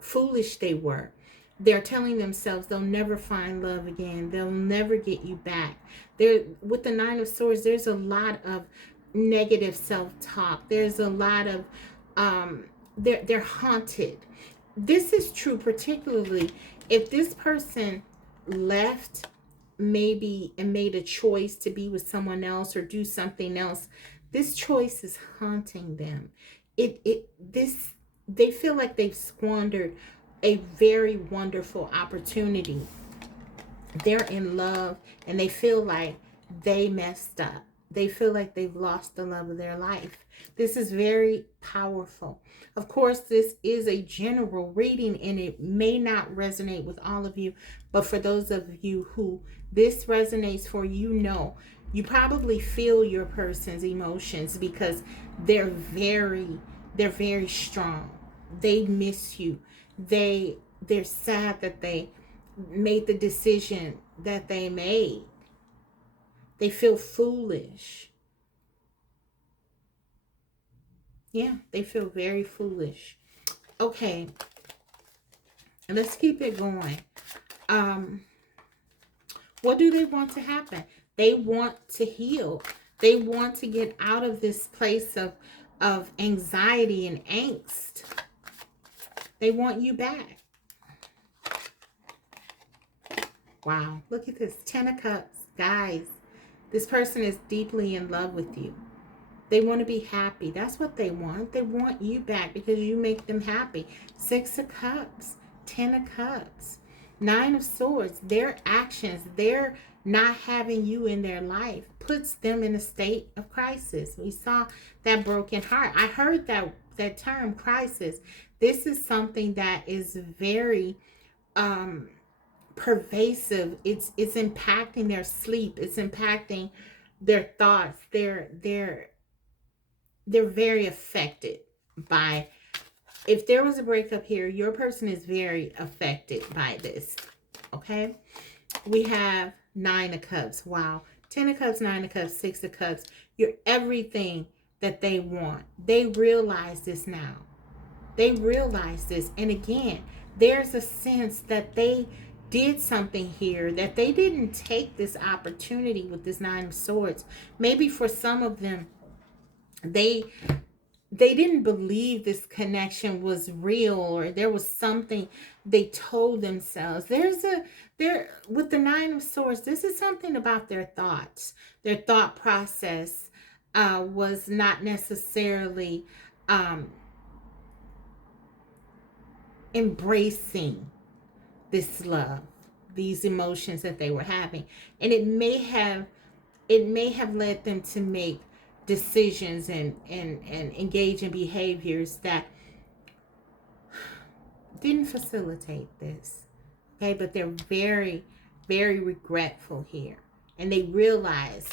foolish they were. They're telling themselves they'll never find love again. They'll never get you back. With the Nine of Swords, there's a lot of negative self-talk. There's a lot of they're haunted. This is true particularly if this person left maybe and made a choice to be with someone else or do something else. This choice is haunting them. They feel like they've squandered a very wonderful opportunity. They're in love and they feel like they messed up. They feel like they've lost the love of their life. This is very powerful. Of course, this is a general reading and it may not resonate with all of you, but for those of you who this resonates for, you probably feel your person's emotions because they're very strong. They miss you. They're sad that they made the decision that they made. They feel foolish. Yeah, they feel very foolish. Okay, let's keep it going. What do they want to happen? They want to heal. They want to get out of this place of anxiety and angst. They want you back. Wow, look at this. 10 of Cups. Guys, this person is deeply in love with you. They want to be happy. That's what they want. They want you back because you make them happy. 6 of Cups. 10 of Cups. 9 of Swords. Their actions, their not having you in their life puts them in a state of crisis. We saw that broken heart. I heard that term, crisis. This is something that is very pervasive. It's impacting their sleep. It's impacting their thoughts. They're very affected by, if there was a breakup here, your person is very affected by this. Okay, we have 9 of Cups. Wow. 10 of Cups, 9 of Cups, 6 of Cups. You're everything that they want. They realize this now. They realize this. And again, there's a sense that they did something here, that they didn't take this opportunity with this 9 of Swords. Maybe for some of them, they didn't believe this connection was real, or there was something they told themselves. With the 9 of Swords, this is something about their thoughts. Their thought process was not necessarily embracing this love, these emotions that they were having, and it may have led them to make decisions and engage in behaviors that didn't facilitate this. Okay, but they're very, very regretful here, and they realize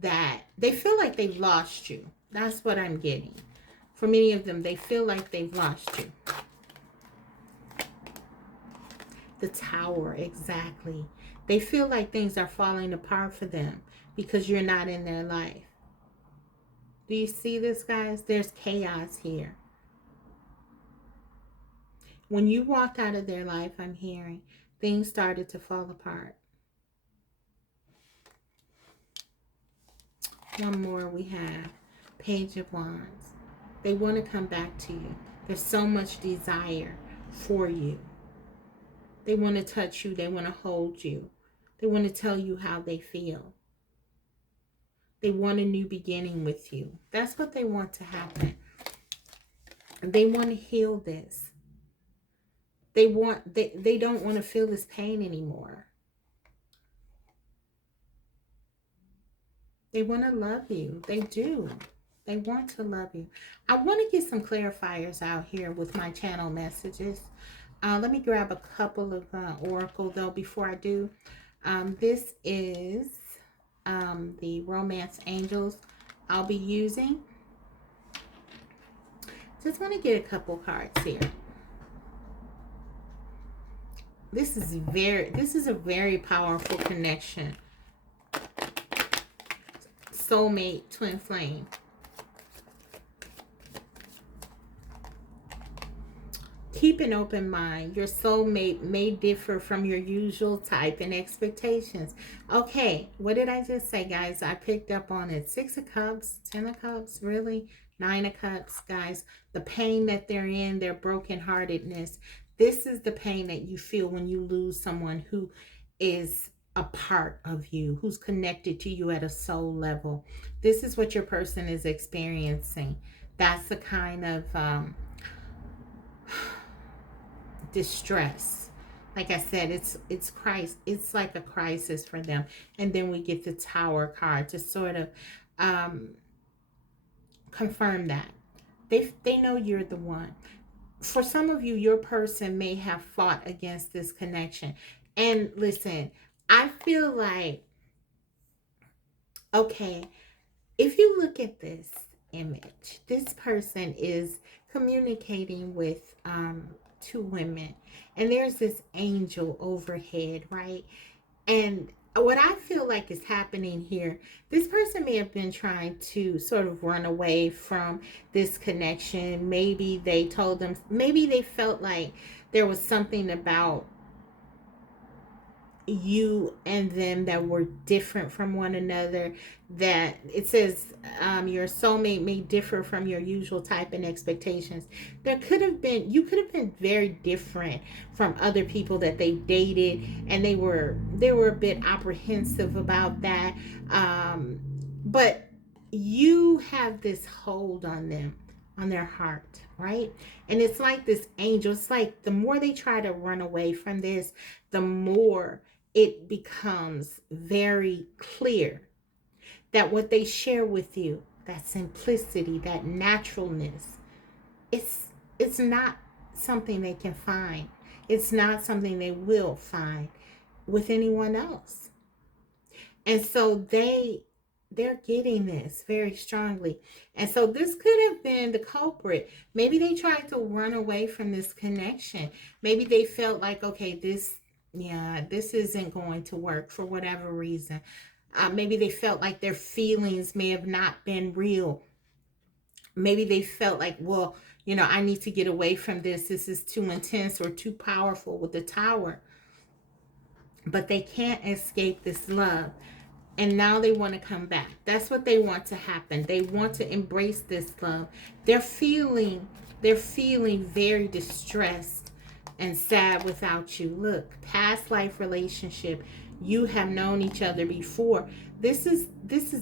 that they feel like they've lost you. That's what I'm getting. For many of them, they feel like they've lost you. The Tower, exactly. They feel like things are falling apart for them because you're not in their life. Do you see this, guys? There's chaos here. When you walked out of their life, I'm hearing, things started to fall apart. One more we have. Page of Wands. They want to come back to you. There's so much desire for you. They want to touch you. They want to hold you. They want to tell you how they feel. They want a new beginning with you. That's what they want to happen. They want to heal this. They don't want to feel this pain anymore. They want to love you. They do. They want to love you. I want to get some clarifiers out here with my channel messages. Let me grab a couple of oracle though before I do. This is the Romance Angels I'll be using. Just want to get a couple cards here. This is a very powerful connection. Soulmate, twin flame. Keep an open mind. Your soulmate may differ from your usual type and expectations. Okay, what did I just say, guys? I picked up on it. 6 of Cups, 10 of Cups, really? 9 of Cups, guys. The pain that they're in, their brokenheartedness. This is the pain that you feel when you lose someone who is a part of you, who's connected to you at a soul level. This is what your person is experiencing. That's the kind of distress. Like I said, it's Christ. It's like a crisis for them. And then we get the Tower card to sort of confirm that. They know you're the one. For some of you, your person may have fought against this connection. And listen, I feel like, okay, if you look at this image, this person is communicating with 2 women, and there's this angel overhead, right? And what I feel like is happening here, this person may have been trying to sort of run away from this connection. Maybe they told them, maybe they felt like there was something about you and them that were different from one another. That it says your soulmate may differ from your usual type and expectations. There could have been, you could have been very different from other people that they dated, and they were a bit apprehensive about that, but you have this hold on them, on their heart, right? And it's like this angel, it's like the more they try to run away from this, the more it becomes very clear that what they share with you, that simplicity, that naturalness, it's not something they can find. It's not something they will find with anyone else. And so they're getting this very strongly. And so this could have been the culprit. Maybe they tried to run away from this connection. Maybe they felt like, okay, this isn't going to work for whatever reason. Maybe they felt like their feelings may have not been real. Maybe they felt like, well, I need to get away from this. This is too intense or too powerful with the Tower. But they can't escape this love. And now they want to come back. That's what they want to happen. They want to embrace this love. They're feeling very distressed and sad without you. Look, past life relationship. You have known each other before. This is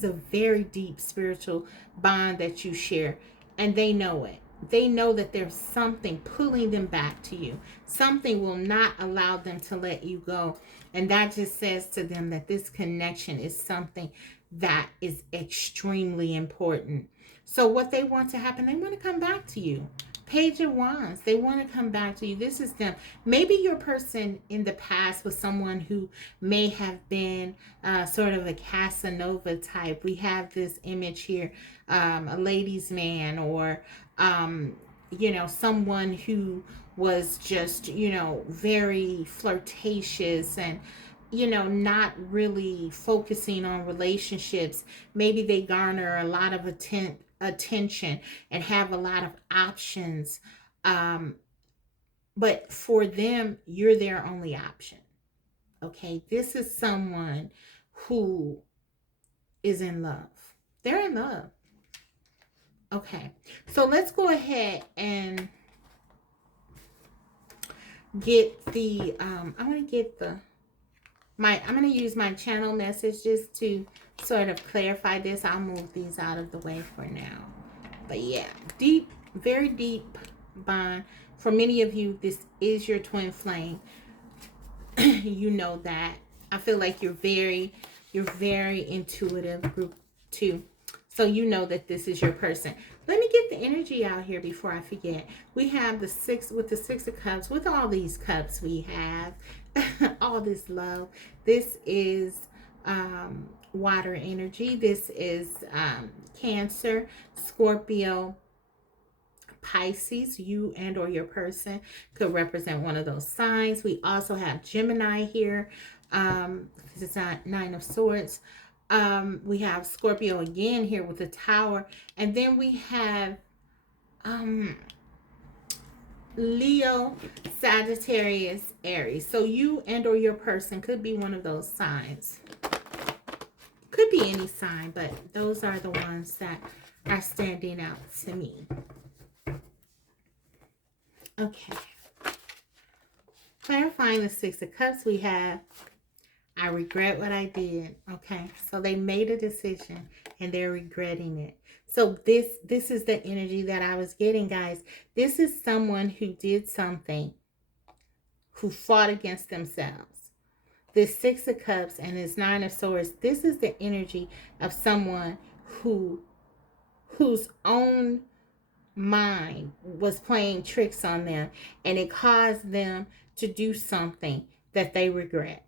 a very deep spiritual bond that you share, and they know it. They know that there's something pulling them back to you. Something will not allow them to let you go. And that just says to them that this connection is something that is extremely important. So what they want to happen, they want to come back to you. Page of Wands, they want to come back to you. This is them. Maybe your person in the past was someone who may have been sort of a Casanova type. We have this image here, a ladies' man, or someone who was just, very flirtatious and, not really focusing on relationships. Maybe they garner a lot of attention and have a lot of options. But for them, you're their only option. Okay, this is someone who is in love. They're in love. Okay, so let's go ahead and get the I'm going to get the I'm going to use my channel message just to sort of clarify this. I'll move these out of the way for now. But yeah, deep, very deep bond. For many of you, this is your twin flame. You know that. I feel like you're very intuitive, group 2. So you know that this is your person. Let me get the energy out here before I forget. We have the 6 with the 6 of cups. With all these cups we have, all this love. This is water energy. This is Cancer, Scorpio, Pisces. You and or your person could represent one of those signs. We also have Gemini here. This is not 9 of Swords. We have Scorpio again here with the Tower. And then we have Leo, Sagittarius, Aries. So you and or your person could be one of those signs. Could be any sign, but those are the ones that are standing out to me. Okay. Clarifying the 6 of Cups, we have, I regret what I did. Okay. So they made a decision and they're regretting it. So this is the energy that I was getting, guys. This is someone who did something, who fought against themselves. This 6 of Cups and this 9 of Swords, this is the energy of someone whose own mind was playing tricks on them, and it caused them to do something that they regret.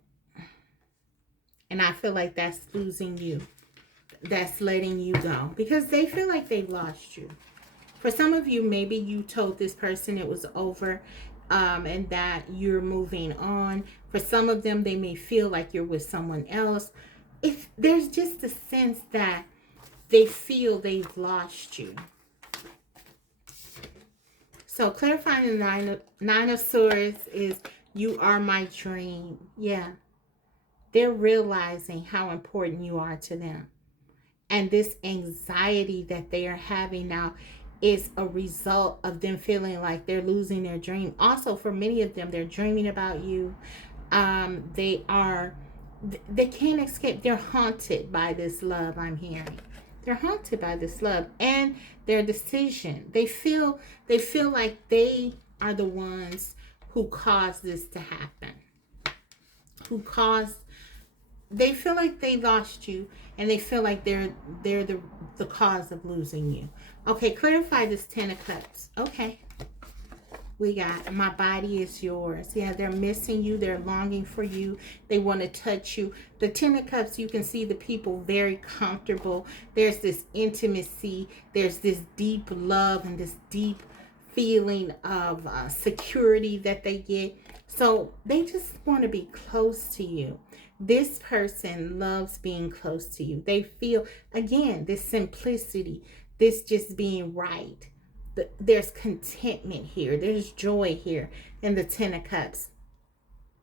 And I feel like that's losing you. That's letting you go because they feel like they've lost you. For some of you, maybe you told this person it was over and that you're moving on. For some of them, they may feel like you're with someone else. If there's just a sense that they feel they've lost you. So clarifying the nine of Swords is you are my dream. Yeah. They're realizing how important you are to them. And this anxiety that they are having now is a result of them feeling like they're losing their dream. Also, for many of them, they're dreaming about you. They can't escape. They're haunted by this love I'm hearing. They're haunted by this love and their decision. They feel like they are the ones who caused this to happen. They feel like they lost you and they feel like they're the cause of losing you. Okay, clarify this 10 of Cups. Okay. We got my body is yours. Yeah, they're missing you. They're longing for you. They want to touch you. The 10 of Cups, you can see the people very comfortable. There's this intimacy. There's this deep love and this deep feeling of security that they get. So they just want to be close to you. This person loves being close to you. They feel, again, this simplicity, this just being right. There's contentment here. There's joy here in the 10 of Cups.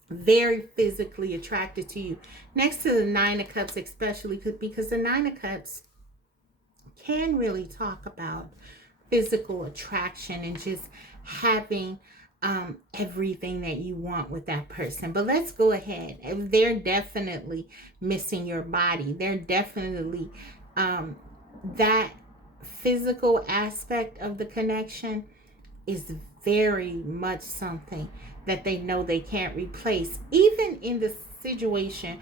Very physically attracted to you. Next to the 9 of Cups, especially because the 9 of Cups can really talk about physical attraction and just having everything that you want with that person. But let's go ahead. They're definitely missing your body. They're definitely that physical aspect of the connection is very much something that they know they can't replace. Even in the situation,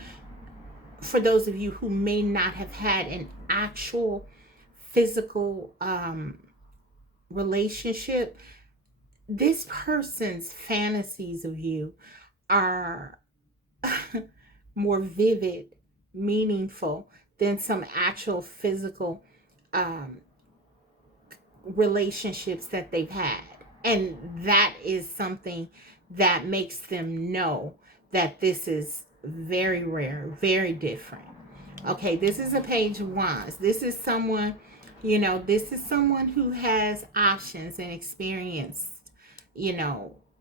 for those of you who may not have had an actual physical relationship, this person's fantasies of you are more vivid, meaningful than some actual physical relationships that they've had. And that is something that makes them know that this is very rare, very different. Okay, this is a Page of Wands. This is someone, this is someone who has options and experienced,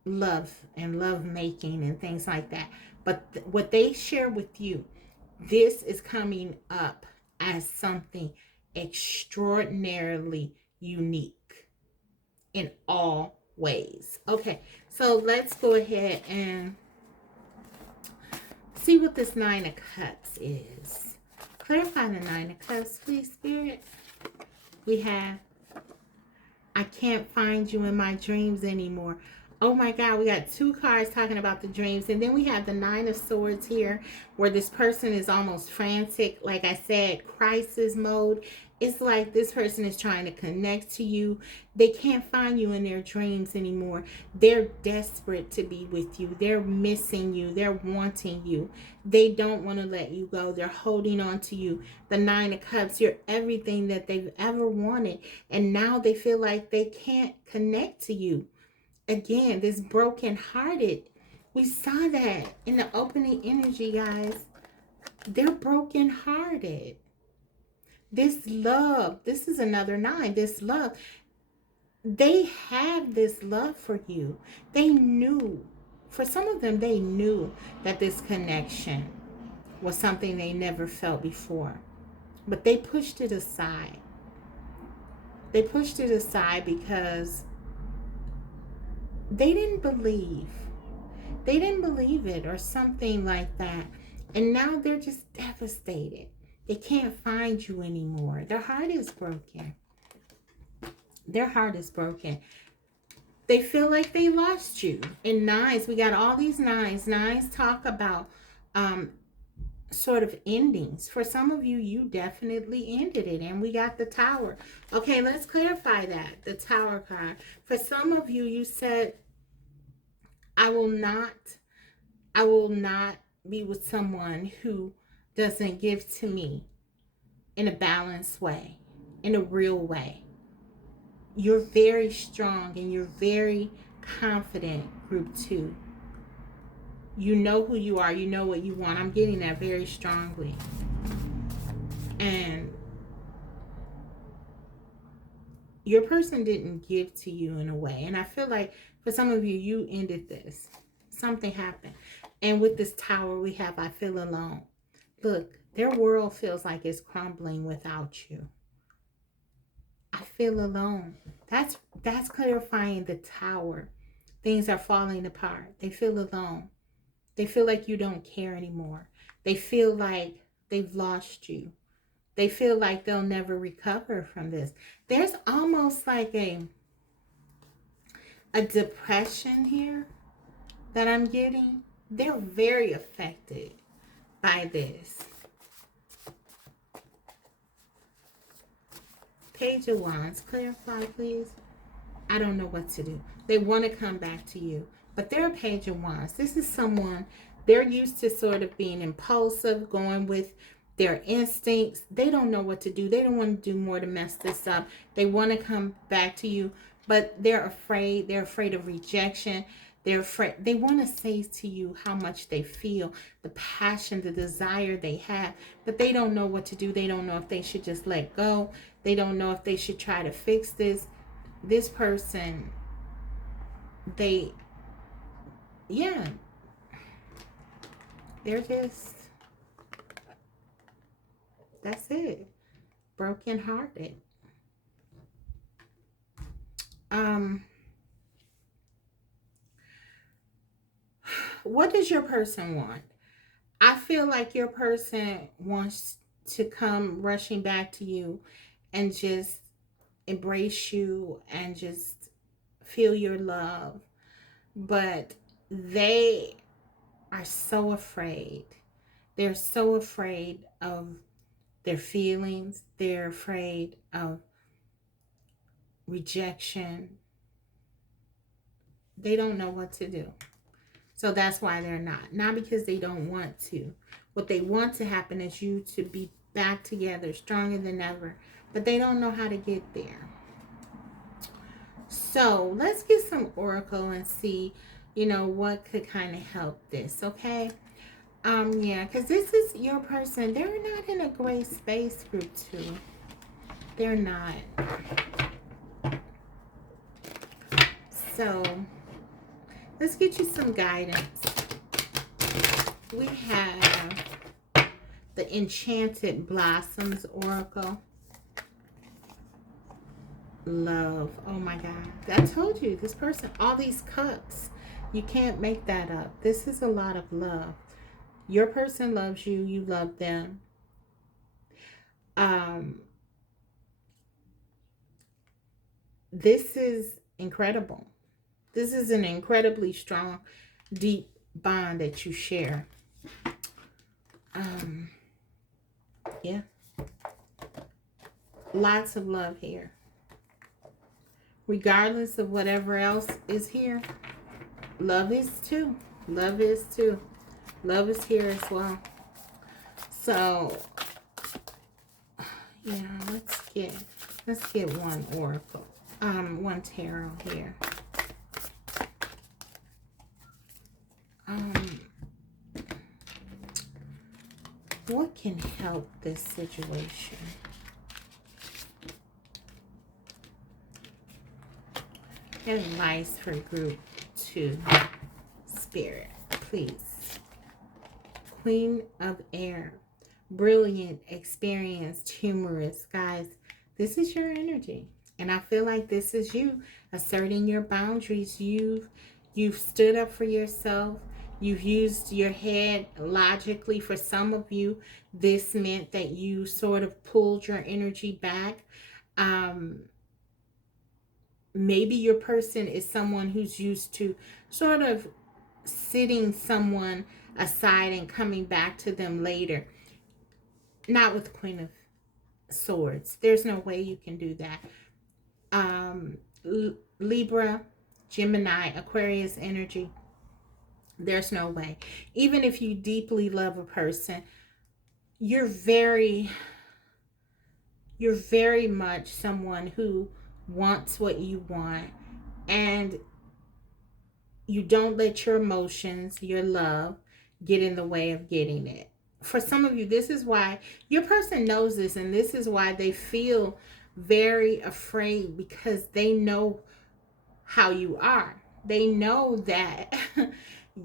love and love making and things like that. But what they share with you, this is coming up as something extraordinarily unique in all ways. Okay, so let's go ahead and see what this Nine of Cups is. Clarify the Nine of Cups, please, Spirit. We have, I can't find you in my dreams anymore. Oh my God, we got two cards talking about the dreams. And then we have the Nine of Swords here, where this person is almost frantic. Like I said, crisis mode. It's like this person is trying to connect to you. They can't find you in their dreams anymore. They're desperate to be with you. They're missing you. They're wanting you. They don't want to let you go. They're holding on to you. The Nine of Cups, you're everything that they've ever wanted. And now they feel like they can't connect to you. Again, this broken-hearted. We saw that in the opening energy, guys. They're broken-hearted. This love, this is another nine. This love, they have this love for you. They knew, for some of them, they knew that this connection was something they never felt before. But they pushed it aside. They pushed it aside because they didn't believe. They didn't believe it or something like that. And now they're just devastated. They can't find you anymore. Their heart is broken. Their heart is broken. They feel like they lost you. In nines, we got all these nines. Nines talk about sort of endings. For some of you, you definitely ended it. And we got the Tower. Okay, let's clarify that. The Tower card. For some of you, you said, I will not be with someone who doesn't give to me in a balanced way, in a real way. You're very strong and you're very confident, group 2. You know who you are. You know what you want. I'm getting that very strongly. And your person didn't give to you in a way. And I feel like for some of you, you ended this. Something happened. And with this Tower, we have, I feel alone. Look, their world feels like it's crumbling without you. I feel alone. That's clarifying the Tower. Things are falling apart. They feel alone. They feel like you don't care anymore. They feel like they've lost you. They feel like they'll never recover from this. There's almost like a depression here that I'm getting. They're very affected by this. Page of Wands, clarify, please. I don't know what to do. They want to come back to you, but they're a Page of Wands. This is someone, they're used to sort of being impulsive, going with their instincts. They don't know what to do. They don't want to do more to mess this up. They want to come back to you, but they're afraid. They're afraid of rejection. They're afraid. They want to say to you how much they feel, the passion, the desire they have, but they don't know what to do. They don't know if they should just let go. They don't know if they should try to fix this. This person, they're just, that's it. Broken-hearted. What does your person want? I feel like your person wants to come rushing back to you and just embrace you and just feel your love. But they are so afraid. They're so afraid of their feelings. They're afraid of rejection. They don't know what to do. So that's why they're not because they don't want to. What they want to happen is you to be back together, stronger than ever, but they don't know how to get there. So let's get some oracle and see, what could kind of help this. Okay. Because this is your person. They're not in a great space, group 2. They're not. So let's get you some guidance. We have the Enchanted Blossoms Oracle. love. Oh my God. I told you, this person, all these cups. You can't make that up. This is a lot of love. Your person loves you. You love them. Um, this is incredible. This is an incredibly strong, deep bond that you share. Um, yeah. Lots of love here. Regardless of whatever else is here, love is too. Love is too. Love is here as well. So, yeah, let's get one oracle. One tarot here. What can help this situation? Advice for group 2. Spirit, please. Queen of Air. Brilliant, experienced, humorous. Guys, this is your energy. And I feel like this is you asserting your boundaries. You've stood up for yourself. You've used your head logically. For some of you, this meant that you sort of pulled your energy back. Maybe your person is someone who's used to sort of sitting someone aside and coming back to them later. Not with Queen of Swords. There's no way you can do that. Libra, Gemini, Aquarius energy. There's no way. Even if you deeply love a person, you're very much someone who wants what you want, and you don't let your emotions, your love, get in the way of getting it. For some of you, this is why your person knows this, and this is why they feel very afraid, because they know how you are. They know that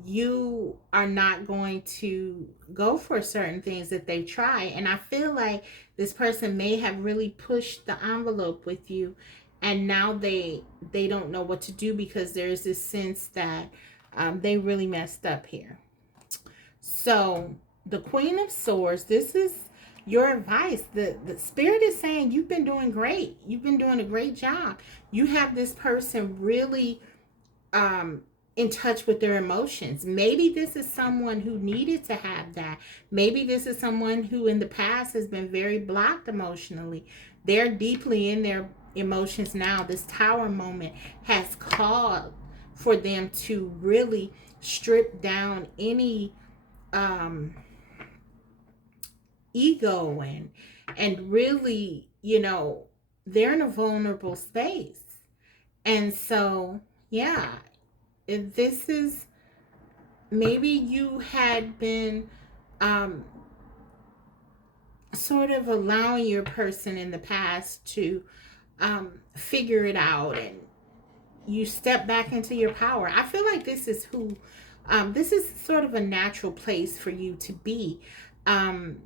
you are not going to go for certain things that they try. And I feel like this person may have really pushed the envelope with you, and now they don't know what to do, because there's this sense that they really messed up here. So the Queen of Swords, this is your advice. The Spirit is saying you've been doing great. You've been doing a great job. You have this person really in touch with their emotions. Maybe this is someone who needed to have that. Maybe this is someone who in the past has been very blocked emotionally. They're deeply in their emotions now. This Tower moment has called for them to really strip down any ego, and really, they're in a vulnerable space. And so, yeah, this is, maybe you had been sort of allowing your person in the past to figure it out, and you step back into your power. I feel like this is this is sort of a natural place for you to be.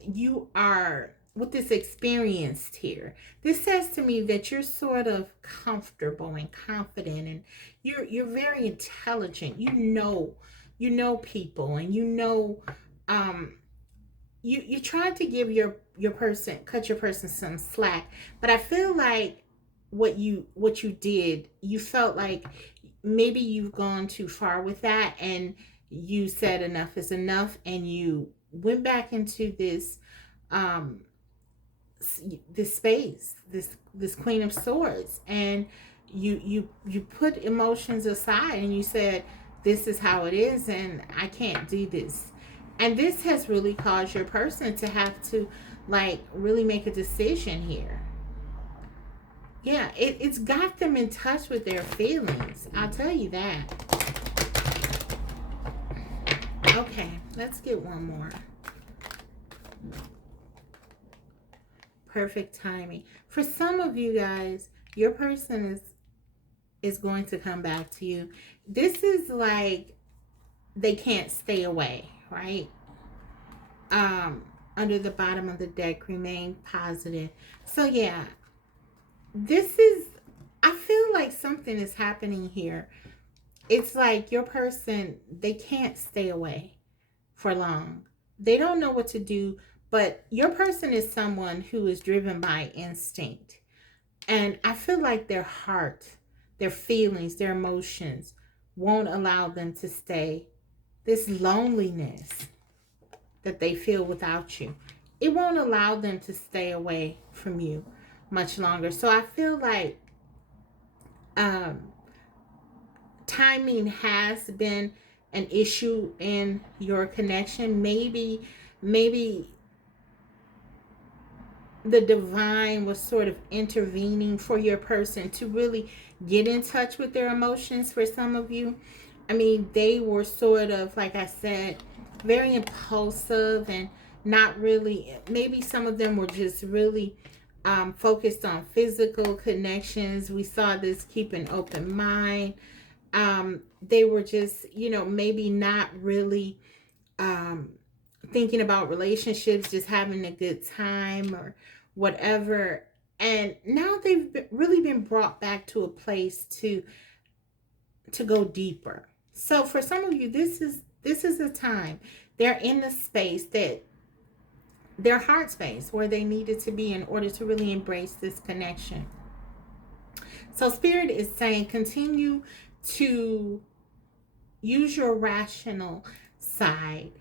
You are with this experience here. This says to me that you're sort of comfortable and confident, and you're very intelligent. You know people, and you tried to give your person, cut your person some slack, but I feel like what you did, you felt like maybe you've gone too far with that, and you said enough is enough, and you went back into this space, this Queen of Swords, and you put emotions aside, and you said, this is how it is, and I can't do this. And this has really caused your person to have to really make a decision here. Yeah, it's got them in touch with their feelings. I'll tell you that. Okay, let's get one more. Perfect timing. For some of you guys, your person is going to come back to you. This is like they can't stay away, right? Under the bottom of the deck, remain positive. So yeah, this is like something is happening here. It's like your person, they can't stay away for long. They don't know what to do, but your person is someone who is driven by instinct. And I feel like their heart, their feelings, their emotions won't allow them to stay. This loneliness that they feel without you, it won't allow them to stay away from you much longer. So I feel like um, timing has been an issue in your connection. Maybe the divine was sort of intervening for your person to really get in touch with their emotions. For some of you, I mean, they were sort of, like I said, very impulsive and not really, maybe some of them were just really focused on physical connections. We saw this, keep an open mind. They were just, maybe not really um, thinking about relationships, just having a good time or whatever. And now they've really been brought back to a place to go deeper. So for some of you, this is a time they're in the space, that their heart space, where they needed to be in order to really embrace this connection. So Spirit is saying, continue to use your rational side.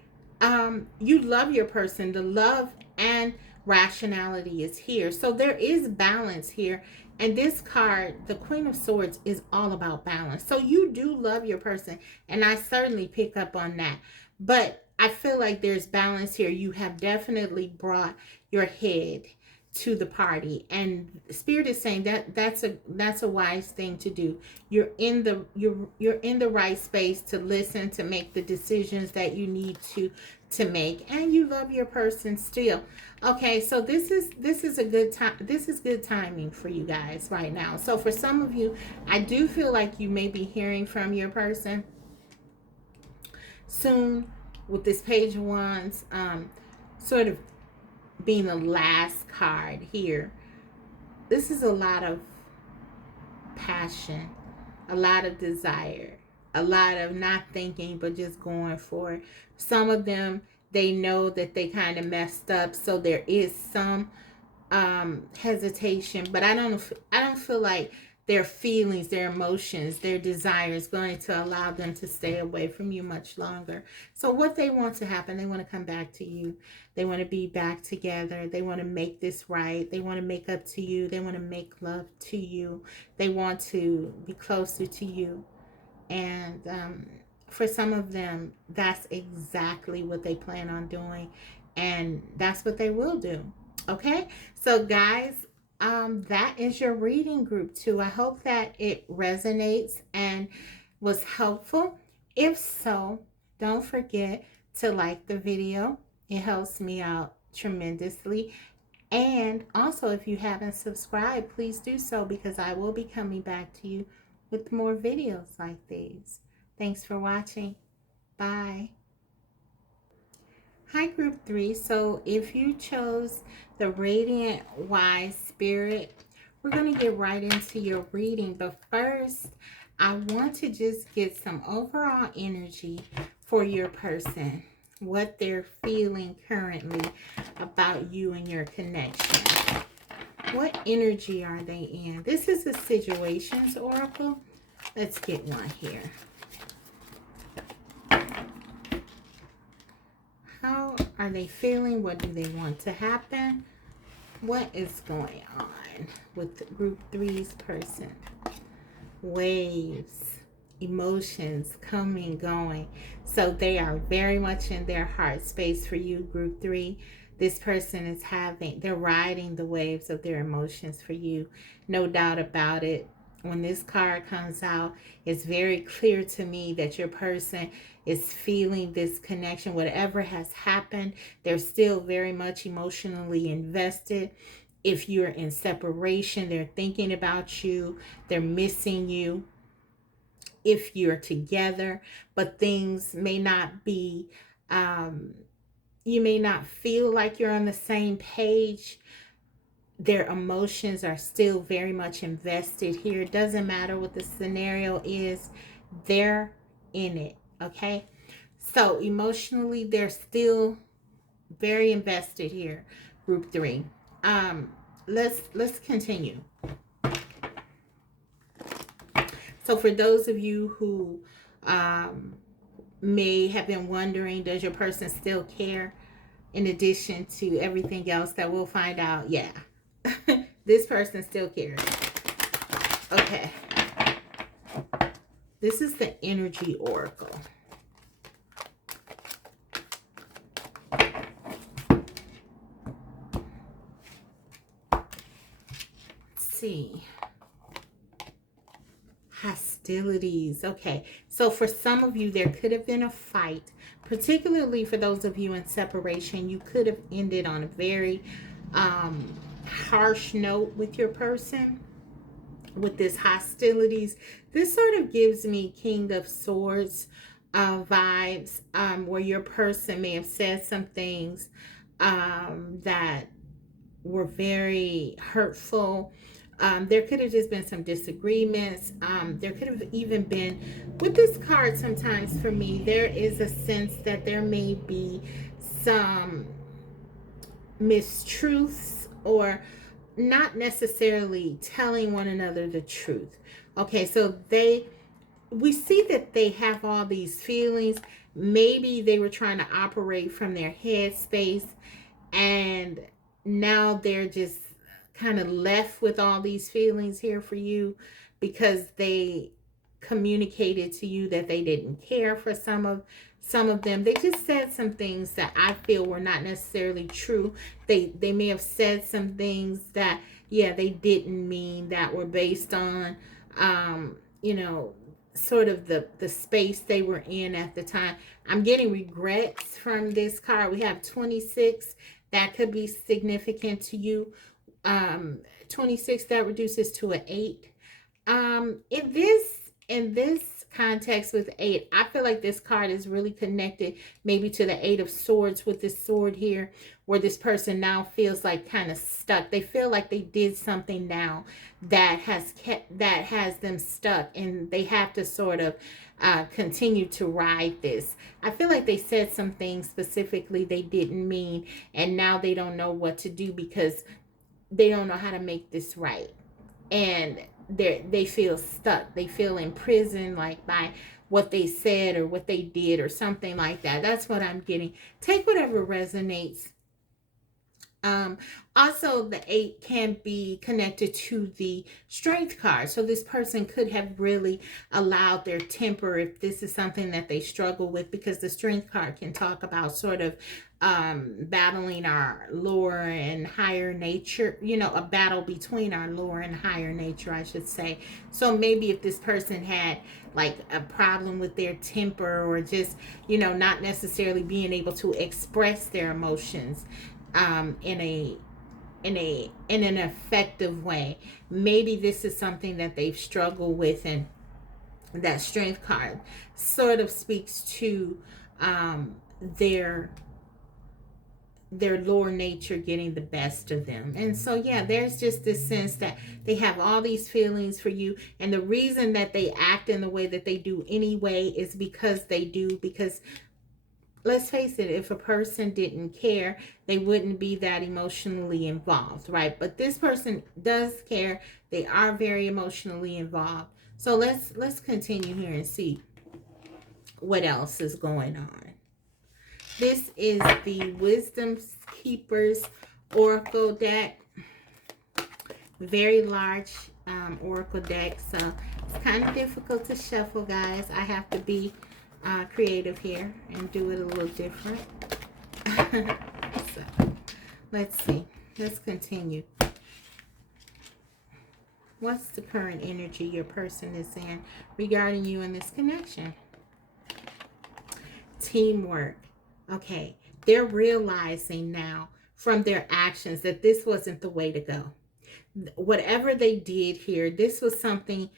You love your person. The love and rationality is here. So there is balance here. And this card, the Queen of Swords, is all about balance. So you do love your person. And I certainly pick up on that. But I feel like there's balance here. You have definitely brought your head to the party, and Spirit is saying that that's a wise thing to do. You're in the right space to listen, to make the decisions that you need to make, and you love your person still. Okay, so this is a good time. This is good timing for you guys right now. So for some of you, I do feel like you may be hearing from your person soon with this Page of Wands, sort of being the last card here. This is a lot of passion, a lot of desire, a lot of not thinking but just going for it. Some of them, they know that they kind of messed up, so there is some hesitation, but I don't feel like their feelings, their emotions, their desires going to allow them to stay away from you much longer. So what they want to happen, they want to come back to you. They want to be back together. They want to make this right. They want to make up to you. They want to make love to you. They want to be closer to you. And for some of them, that's exactly what they plan on doing. And that's what they will do. Okay? So guys, that is your reading, group 2. I hope that it resonates and was helpful. If so, don't forget to like the video. It helps me out tremendously. And also, if you haven't subscribed, please do so, because I will be coming back to you with more videos like these. Thanks for watching. Bye. Hi, group 3. So if you chose the Radiant Wise Spirit, we're going to get right into your reading. But first, I want to just get some overall energy for your person, what they're feeling currently about you and your connection. What energy are they in? This is a Situations Oracle. Let's get one here. How are they feeling? What do they want to happen? What is going on with group 3's person? Waves, emotions coming, going. So they are very much in their heart space for you, group 3. This person is they're riding the waves of their emotions for you. No doubt about it. When this card comes out, it's very clear to me that your person is feeling this connection. Whatever has happened, they're still very much emotionally invested. If you're in separation, they're thinking about you. They're missing you. If you're together, but things may not be, you may not feel like you're on the same page. their emotions are still very much invested here. It doesn't matter what the scenario is, they're in it. Okay, so emotionally they're still very invested here. Group 3. Let's continue. So for those of you who may have been wondering, does your person still care? In addition to everything else that we'll find out, yeah, this person still cares. Okay, this is the energy oracle. Let's see. Hostilities. Okay, so for some of you, there could have been a fight, particularly for those of you in separation. You could have ended on a very harsh note with your person. With this hostilities, this sort of gives me King of Swords vibes, where your person may have said some things that were very hurtful. There could have just been some disagreements. There could have even been, with this card, sometimes for me, there is a sense that there may be some mistruths, or not necessarily telling one another the truth. Okay, so we see that they have all these feelings. Maybe they were trying to operate from their head space, and now they're just kind of left with all these feelings here for you because they communicated to you that they didn't care for some of them. They just said some things that I feel were not necessarily true. They may have said some things that, yeah, they didn't mean, that were based on sort of the space they were in at the time. I'm getting regrets from this card. We have 26. That could be significant to you. 26, that reduces to an 8. In this context with 8, I feel like this card is really connected maybe to the 8 of Swords with this sword here, where this person now feels like kind of stuck. They feel like they did something now that has them stuck, and they have to sort of continue to ride this. I feel like they said some things specifically they didn't mean, and now they don't know what to do because they don't know how to make this right. And they feel stuck. They feel imprisoned, like by what they said or what they did or something like that. That's what I'm getting. Take whatever resonates. Also, the 8 can be connected to the Strength card. So this person could have really allowed their temper, if this is something that they struggle with, because the Strength card can talk about sort of battling our lower and higher nature, a battle between our lower and higher nature, I should say. So maybe if this person had like a problem with their temper, or just, not necessarily being able to express their emotions in an effective way. Maybe this is something that they've struggled with, and that Strength card sort of speaks to their lower nature getting the best of them. And so, yeah, there's just this sense that they have all these feelings for you, and the reason that they act in the way that they do anyway is because they do. Because let's face it, if a person didn't care, they wouldn't be that emotionally involved, right? But this person does care. They are very emotionally involved. So let's continue here and see what else is going on. This is the Wisdom Keepers Oracle deck. Very large oracle deck, so it's kind of difficult to shuffle, guys. I have to be creative here and do it a little different. So let's see. Let's continue. What's the current energy your person is in regarding you in this connection? Teamwork. Okay, they're realizing now from their actions that this wasn't the way to go. Whatever they did here, this was something,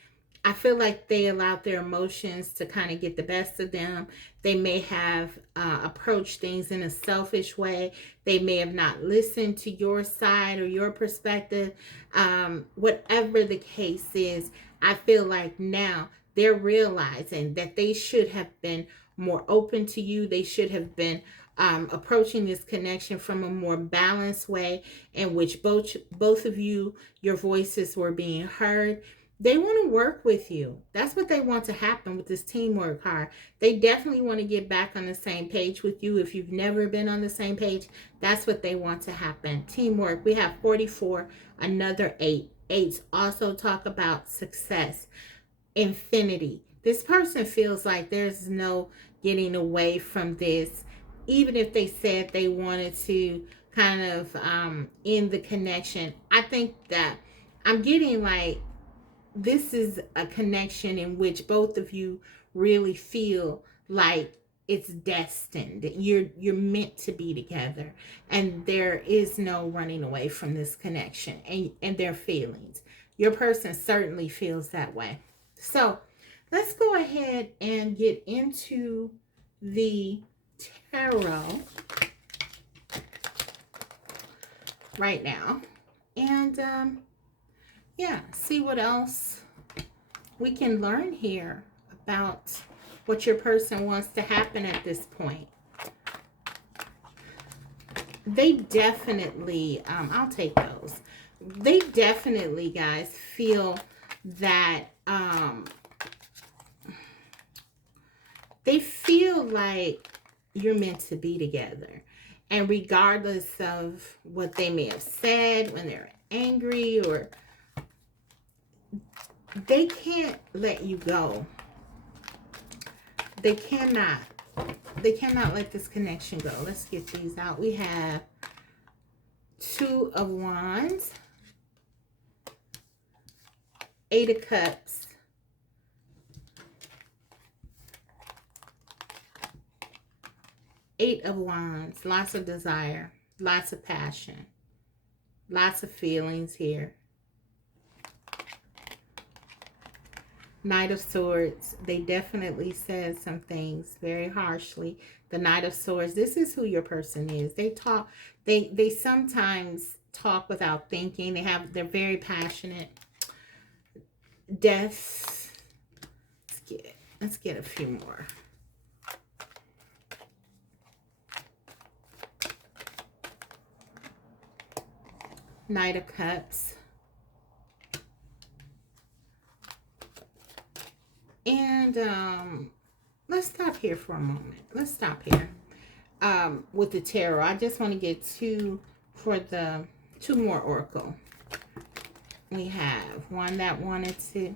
I feel like they allowed their emotions to kind of get the best of them. They may have approached things in a selfish way. They may have not listened to your side or your perspective. Whatever the case is, I feel like now they're realizing that they should have been more open to you. They should have been approaching this connection from a more balanced way in which both of you, your voices were being heard. They want to work with you. That's what they want to happen with this teamwork card. They definitely want to get back on the same page with you. If you've never been on the same page, that's what they want to happen. Teamwork. We have 44, another 8. Eights also talk about success, infinity. This person feels like there's no getting away from this. Even if they said they wanted to kind of end the connection, I think that I'm getting like this is a connection in which both of you really feel like it's destined. You're meant to be together, and there is no running away from this connection and their feelings. Your person certainly feels that way. So let's go ahead and get into the tarot right now, and yeah, see what else we can learn here about what your person wants to happen at this point. They definitely, I'll take those. They definitely, guys, feel that they feel like you're meant to be together. And regardless of what they may have said when they're angry, or they can't let you go. They cannot let this connection go. Let's get these out. We have 2 of Wands, 8 of Cups, Eight of Wands. Lots of desire, lots of passion, lots of feelings here. Knight of Swords. They definitely said some things very harshly. The Knight of Swords. This is who your person is. They talk. They sometimes talk without thinking. They're very passionate. Death. Let's get a few more. Knight of Cups. And let's stop here for a moment. Let's stop here with the tarot. I just want to get 2 more oracle. We have one that wanted to,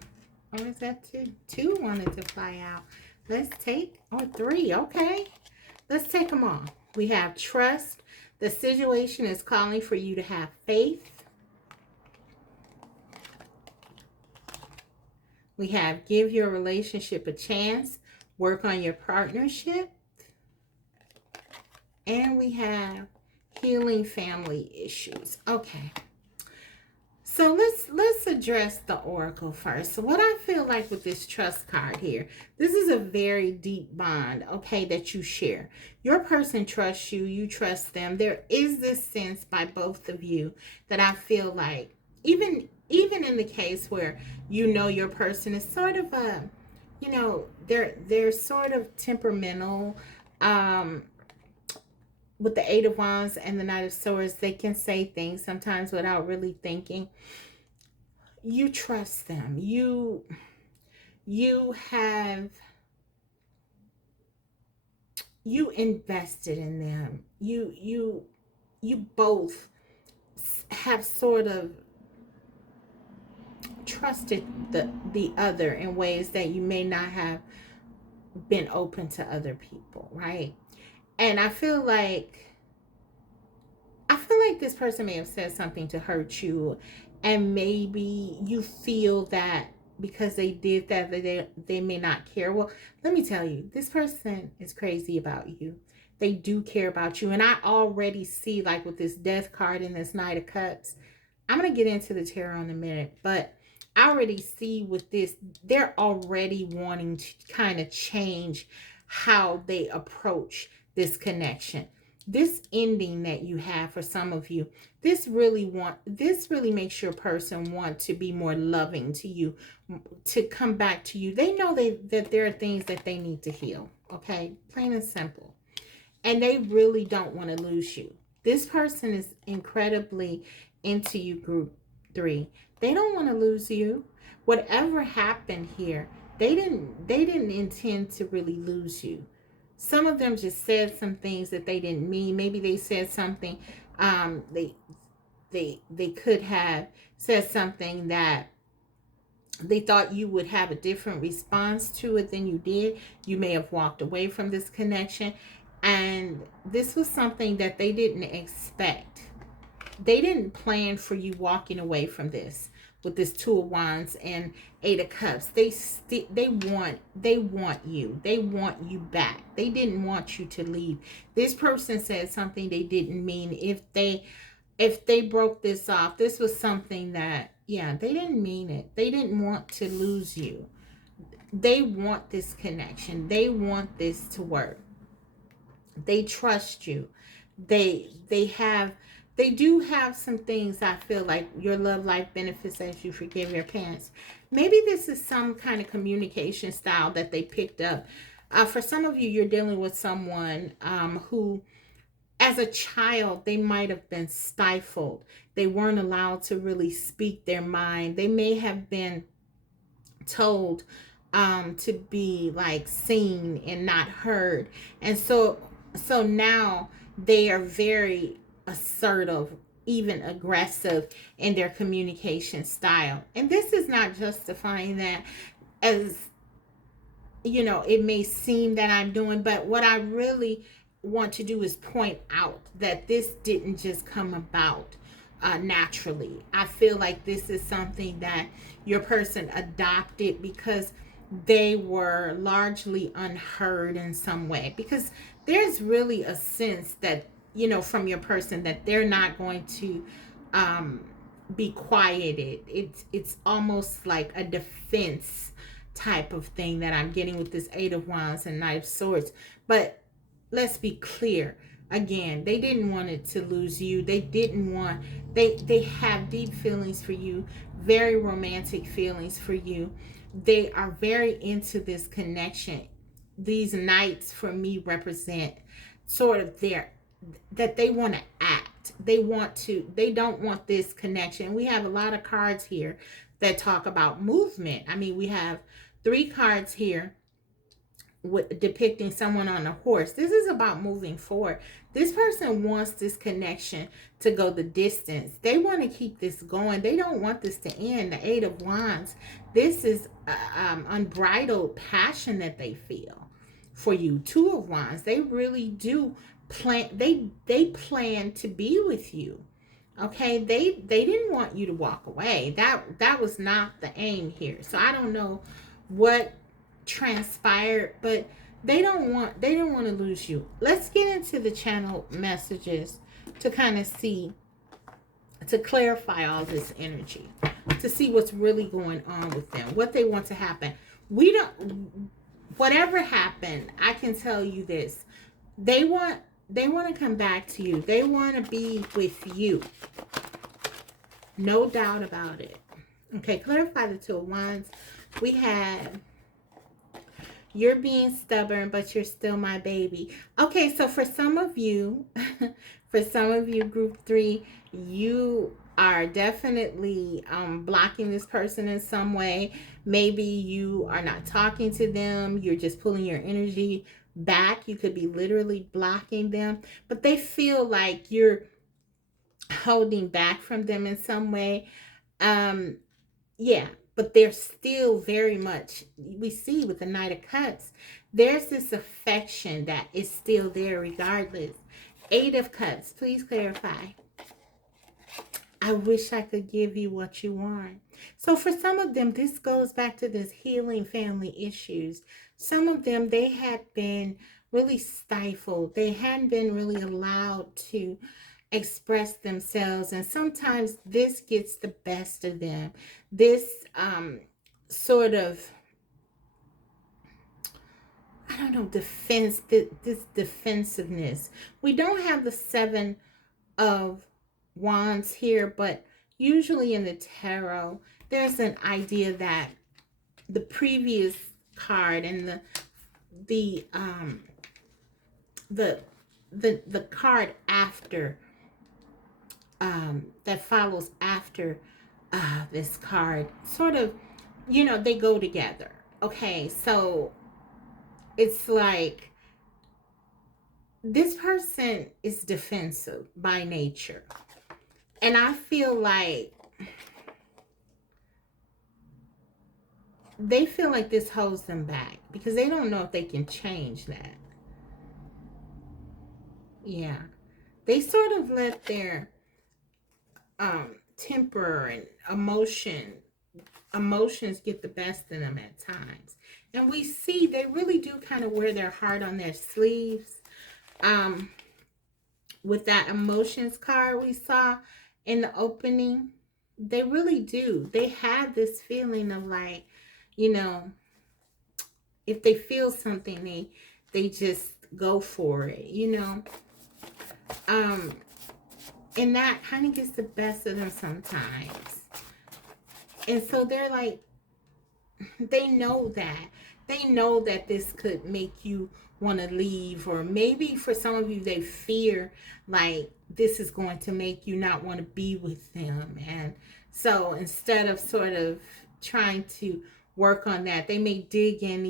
or is that 2? 2 wanted to fly out. Let's take, or 3, okay. Let's take them all. We have trust. The situation is calling for you to have faith. We have give your relationship a chance. Work on your partnership. And we have healing family issues. Okay. So let's address the oracle first. So what I feel like with this trust card here, this is a very deep bond, okay, that you share. Your person trusts you, you trust them. There is this sense by both of you that I feel like, even in the case where you know your person is sort of a, you know, they're sort of temperamental. With the 8 of Wands and the Knight of Swords, they can say things sometimes without really thinking. You trust them. You invested in them. You both have sort of trusted the other in ways that you may not have been open to other people, right? And I feel like this person may have said something to hurt you, and maybe you feel that because they did that, they may not care. Well, let me tell you, this person is crazy about you. They do care about you. And I already see, like with this Death card and this Knight of Cups, I'm going to get into the tarot in a minute, but I already see with this, they're already wanting to kind of change how they approach this connection. This ending that you have for some of you, this really makes your person want to be more loving to you, to come back to you. They know that there are things that they need to heal. Okay, plain and simple. And they really don't want to lose you. This person is incredibly into you, group 3. They don't want to lose you. Whatever happened here, they didn't intend to really lose you. Some of them just said some things that they didn't mean. Maybe they said something, they could have said something that they thought you would have a different response to it than you did. You may have walked away from this connection, and this was something that they didn't expect. They didn't plan for you walking away from this with this Two of Wands and Eight of Cups. They want you. They want you back. They didn't want you to leave. This person said something they didn't mean. If they broke this off, this was something that, yeah, they didn't mean it. They didn't want to lose you. They want this connection. They want this to work. They trust you. They do have some things. I feel like your love life benefits as you forgive your parents. Maybe this is some kind of communication style that they picked up. For some of you, you're dealing with someone who, as a child, they might have been stifled. They weren't allowed to really speak their mind. They may have been told to be like seen and not heard. And so now they are very assertive, even aggressive in their communication style. And this is not justifying that, as it may seem that I'm doing, but what I really want to do is point out that this didn't just come about naturally. I feel like this is something that your person adopted because they were largely unheard in some way. Because there's really a sense that, from your person, that they're not going to be quieted. It's almost like a defense type of thing that I'm getting with this Eight of Wands and Knight of Swords. But let's be clear. Again, they didn't want it to lose you. They have deep feelings for you, very romantic feelings for you. They are very into this connection. These knights for me represent sort of that they want to act. They don't want this connection. We have a lot of cards here that talk about movement. I mean, we have 3 cards here depicting someone on a horse. This is about moving forward. This person wants this connection to go the distance. They want to keep this going. They don't want this to end. The Eight of Wands. This is unbridled passion that they feel for you. Two of Wands. They really do plan. They plan to be with you. Okay, they didn't want you to walk away. That was not the aim here. So I don't know what transpired, but they don't want to lose you. Let's get into the channel messages to kind of see, to clarify all this energy, to see what's really going on with them, what they want to happen. Whatever happened, I can tell you this. They want to come back to you. They want to be with you. No doubt about it. Okay, clarify the Two of Wands. We have, you're being stubborn, but you're still my baby. Okay, so for some of you, group 3, you are definitely blocking this person in some way. Maybe you are not talking to them. You're just pulling your energy back. You could be literally blocking them, but they feel like you're holding back from them in some way. Yeah, but they're still very much, we see with the Knight of Cups, there's this affection that is still there regardless. Eight of Cups, please clarify. I wish I could give you what you want. So for some of them, this goes back to this healing family issues. Some of them, they had been really stifled. They hadn't been really allowed to express themselves, and sometimes this gets the best of them. This sort of, I don't know, this defensiveness. We don't have the Seven of Wands here, but usually in the tarot there's an idea that the previous card and the um the card after, that follows after this card, sort of, they go together. Okay, so it's like this person is defensive by nature, and I feel like they feel like this holds them back because they don't know if they can change that. Yeah, they sort of let their temper and emotions get the best in them at times. And we see they really do kind of wear their heart on their sleeves. With that emotions card we saw in the opening, they really do. They have this feeling of like, you know, if they feel something, they just go for it, and that kind of gets the best of them sometimes. And so they're like, they know that this could make you want to leave, or maybe for some of you they fear like this is going to make you not want to be with them. And so instead of sort of trying to work on that, they may dig in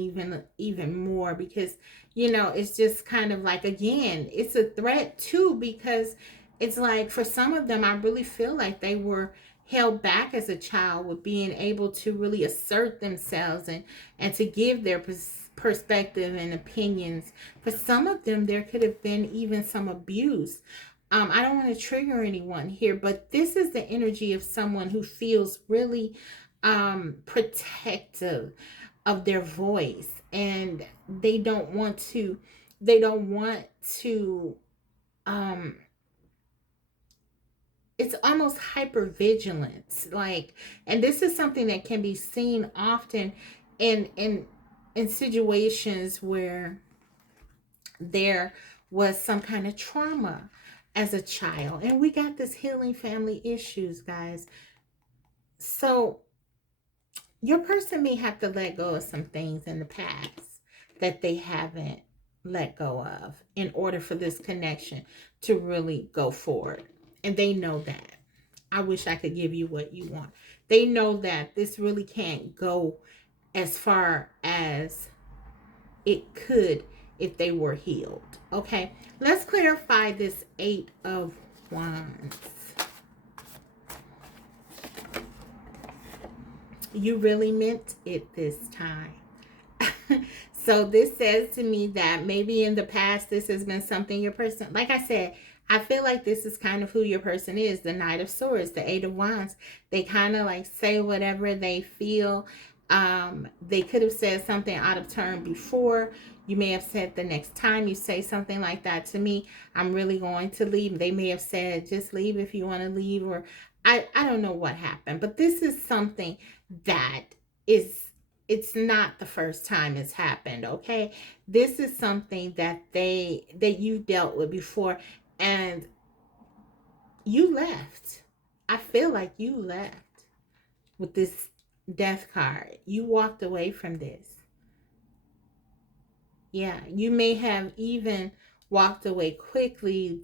even more, because it's just kind of like, again, it's a threat too, because it's like for some of them I really feel like they were held back as a child with being able to really assert themselves and to give their perspective and opinions. For some of them there could have been even some abuse. I don't want to trigger anyone here, but this is the energy of someone who feels really protective of their voice, and they don't want to um it's almost hypervigilance, like, and this is something that can be seen often in situations where there was some kind of trauma as a child, and we got this healing family issues, guys. So your person may have to let go of some things in the past that they haven't let go of in order for this connection to really go forward. And they know that. I wish I could give you what you want. They know that this really can't go as far as it could if they were healed. Okay, let's clarify this Eight of Wands. You really meant it this time. So this says to me that maybe in the past this has been something your person, like I said, I feel like this is kind of who your person is. The Knight of Swords, the Eight of Wands. They kind of like say whatever they feel. They could have said something out of turn before. You may have said, the next time you say something like that to me, I'm really going to leave. They may have said, just leave if you want to leave, or I don't know what happened. But this is something that it's not the first time it's happened. Okay, this is something that you've dealt with before, and you left. I feel like you left with this Death card. You walked away from this. Yeah, you may have even walked away quickly.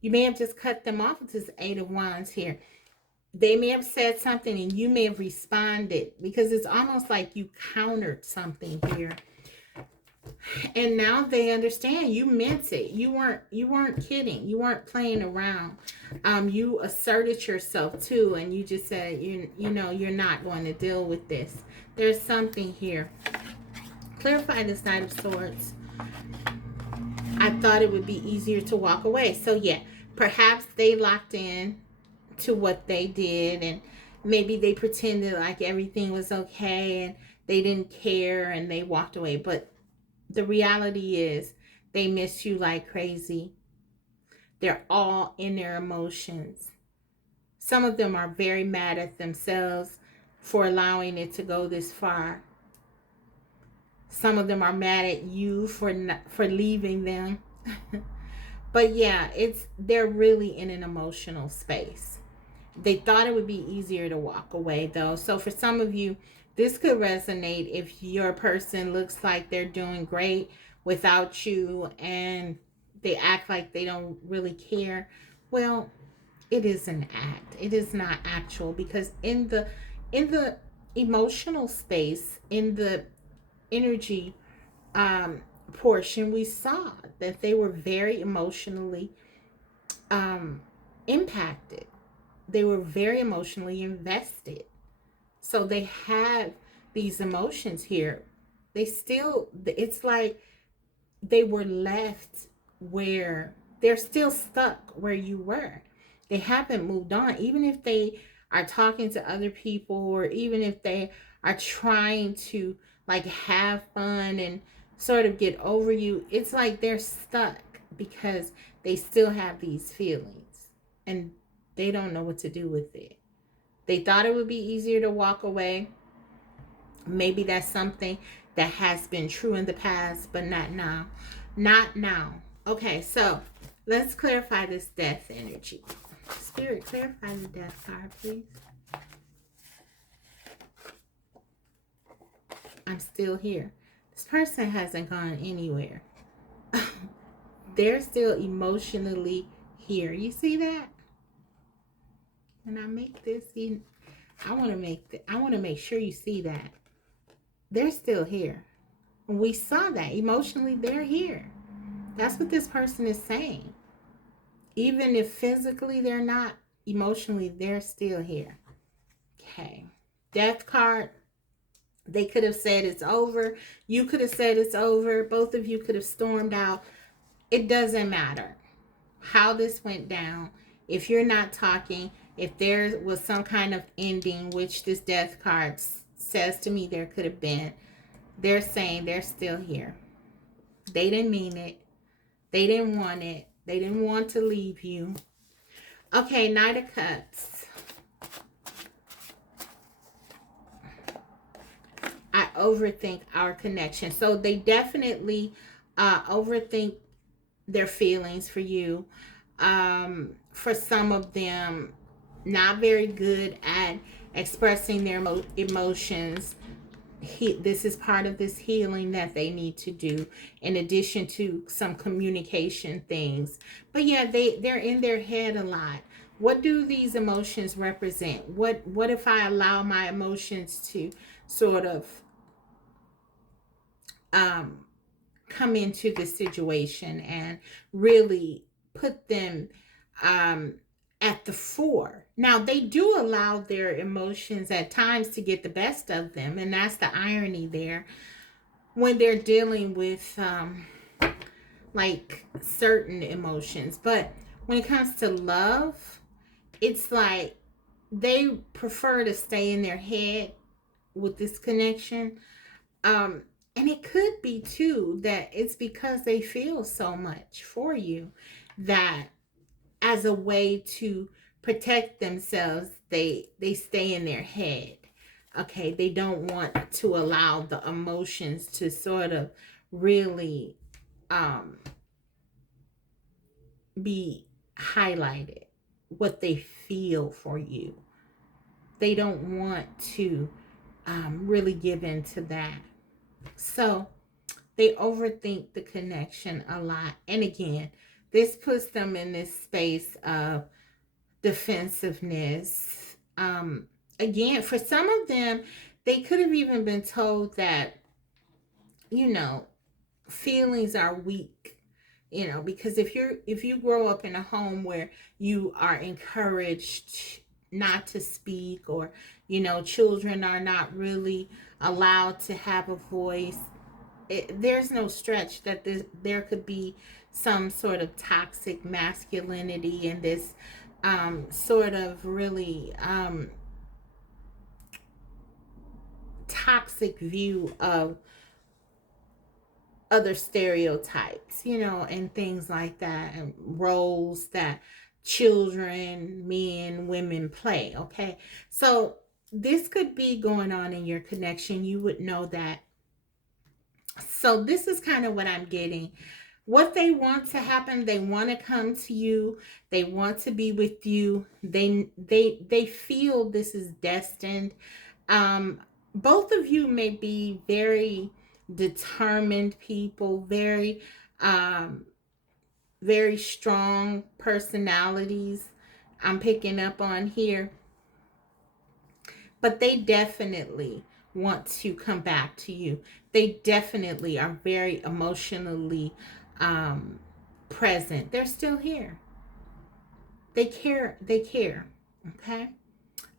You may have just cut them off with this Eight of Wands here. They may have said something and you may have responded, because it's almost like you countered something here. And now they understand you meant it. You weren't kidding. You weren't playing around. You asserted yourself too, and you just said you're not going to deal with this. There's something here. Clarify this Knight of Swords. I thought it would be easier to walk away. So yeah, perhaps they locked in to what they did, and maybe they pretended like everything was okay and they didn't care and they walked away. But the reality is they miss you like crazy. They're all in their emotions. Some of them are very mad at themselves for allowing it to go this far. Some of them are mad at you for leaving them. But yeah, they're really in an emotional space. They thought it would be easier to walk away though. So for some of you, this could resonate if your person looks like they're doing great without you and they act like they don't really care. Well, it is an act. It is not actual, because in the emotional space, in the energy um portion, we saw that they were very emotionally um impacted. They were very emotionally invested. So they have these emotions here. It's like they were left where they're still stuck where you were. They haven't moved on. Even if they are talking to other people, or even if they are trying to like have fun and sort of get over you, it's like they're stuck because they still have these feelings and they don't know what to do with it. They thought it would be easier to walk away. Maybe that's something that has been true in the past, but not now. Not now. Okay, so let's clarify this death energy. Spirit, clarify the death card, please. I'm still here. This person hasn't gone anywhere. They're still emotionally here. You see that? When I make this, I want to make sure you see that. They're still here. We saw that emotionally they're here. That's what this person is saying. Even if physically they're not, emotionally they're still here. Okay. Death card. They could have said it's over. You could have said it's over. Both of you could have stormed out. It doesn't matter how this went down. If you're not talking, if there was some kind of ending, which this death card says to me there could have been, they're saying they're still here. They didn't mean it. They didn't want it. They didn't want to leave you. Okay, Knight of Cups. I overthink our connection. So they definitely overthink their feelings for you. For some of them, not very good at expressing their emotions. This is part of this healing that they need to do, in addition to some communication things. But yeah, they're in their head a lot. What do these emotions represent? What if I allow my emotions to sort of come into the situation and really put them at the fore? Now, they do allow their emotions at times to get the best of them, and that's the irony there when they're dealing with like certain emotions. But when it comes to love, it's like they prefer to stay in their head with this connection. And it could be too that it's because they feel so much for you that as a way to protect themselves, they stay in their head. Okay, they don't want to allow the emotions to sort of really be highlighted, what they feel for you. They don't want to really give into that. So they overthink the connection a lot. And again, this puts them in this space of defensiveness. Again, for some of them, they could have even been told that, feelings are weak. Because if you grow up in a home where you are encouraged not to speak, or children are not really allowed to have a voice, there's no stretch that there could be some sort of toxic masculinity in this sort of really toxic view of other stereotypes, and things like that, and roles that children, men, women play. Okay. So this could be going on in your connection. You would know that. So this is kind of what I'm getting. What they want to happen, they want to come to you. They want to be with you. They feel this is destined. Um, Both of you may be very determined people, um, very strong personalities. I'm picking up on here, but they definitely want to come back to you. They definitely are very emotionally um, present. They're still here. They care. They care. Okay,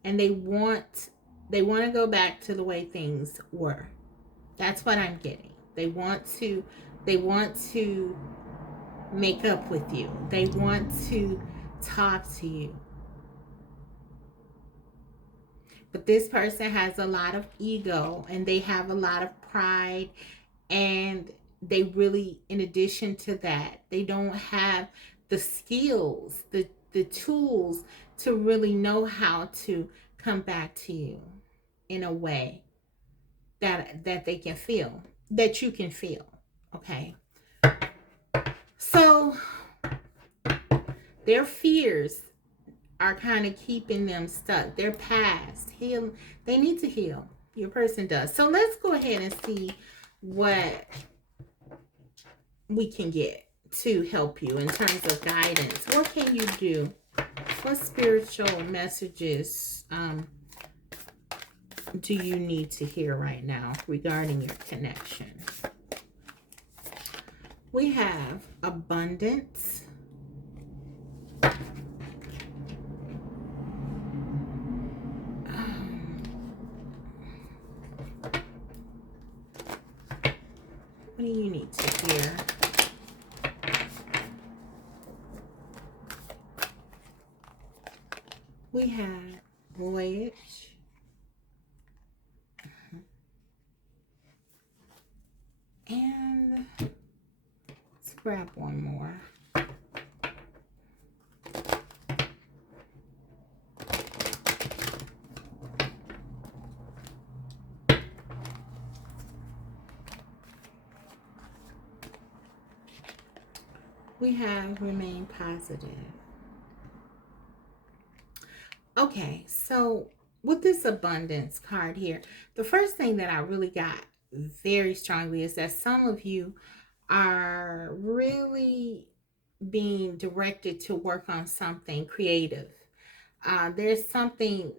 and they want to go back to the way things were. That's what I'm getting. They want to make up with you. They want to talk to you. But this person has a lot of ego, and they have a lot of pride, and they really, in addition to that, they don't have the skills, the tools to really know how to come back to you in a way that they can feel, that you can feel. Okay. So their fears are kind of keeping them stuck. Their past heal. They need to heal. Your person does. So let's go ahead and see what we can get to help you in terms of guidance. What can you do? What spiritual messages do you need to hear right now regarding your connection? We have abundance. What do you need to hear? We have voyage. And let's grab one more. We have remain positive. Okay, so with this abundance card here, the first thing that I really got very strongly is that some of you are really being directed to work on something creative. There's something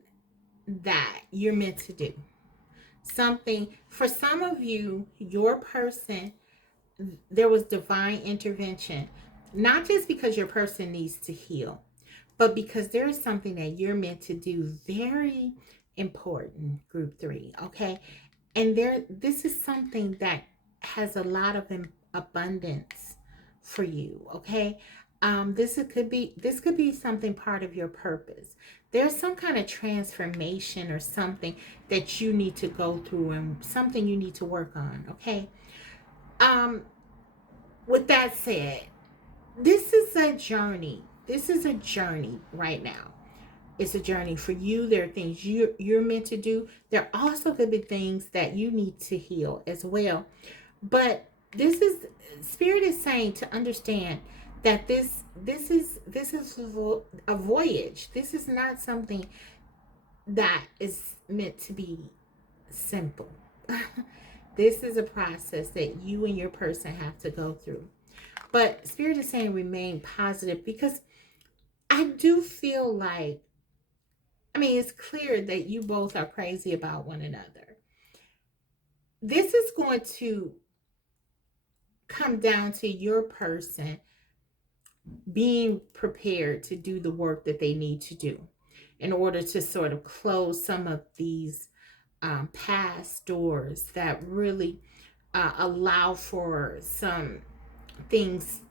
that you're meant to do. Something, for some of you, your person, there was divine intervention, not just because your person needs to heal, but because there is something that you're meant to do, very important, group 3. Okay. And this is something that has a lot of abundance for you. Okay. This could be something part of your purpose. There's some kind of transformation or something that you need to go through, and something you need to work on. Okay. um with that said, this is a journey. This is a journey right now. It's a journey for you. There are things you're meant to do. There also could be things that you need to heal as well. But Spirit is saying to understand that this is a voyage. This is not something that is meant to be simple. This is a process that you and your person have to go through. But Spirit is saying remain positive, because I do feel like, it's clear that you both are crazy about one another. This is going to come down to your person being prepared to do the work that they need to do in order to sort of close some of these past doors that really allow for some things,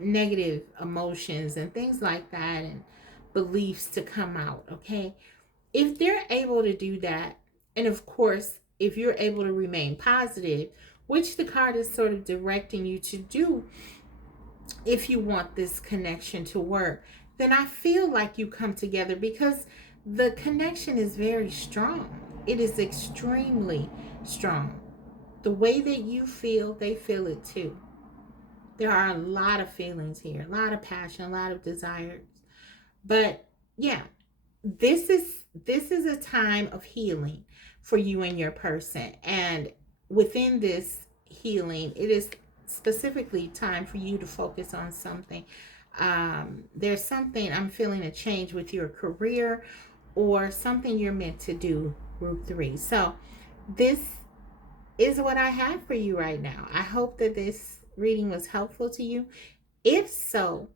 negative emotions and things like that, and beliefs to come out. Okay. If they're able to do that, and of course, if you're able to remain positive, which the card is sort of directing you to do if you want this connection to work, then I feel like you come together because the connection is very strong. It is extremely strong. The way that you feel, they feel it too. There are a lot of feelings here, a lot of passion, a lot of desires. But yeah, this is a time of healing for you and your person. And within this healing, it is specifically time for you to focus on something. There's something, I'm feeling a change with your career or something you're meant to do, group 3. So this is what I have for you right now. I hope that this reading was helpful to you. If so,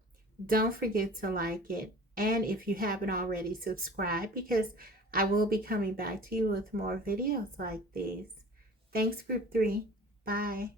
don't forget to like it. And if you haven't already, subscribe, because I will be coming back to you with more videos like these. Thanks, group 3. Bye.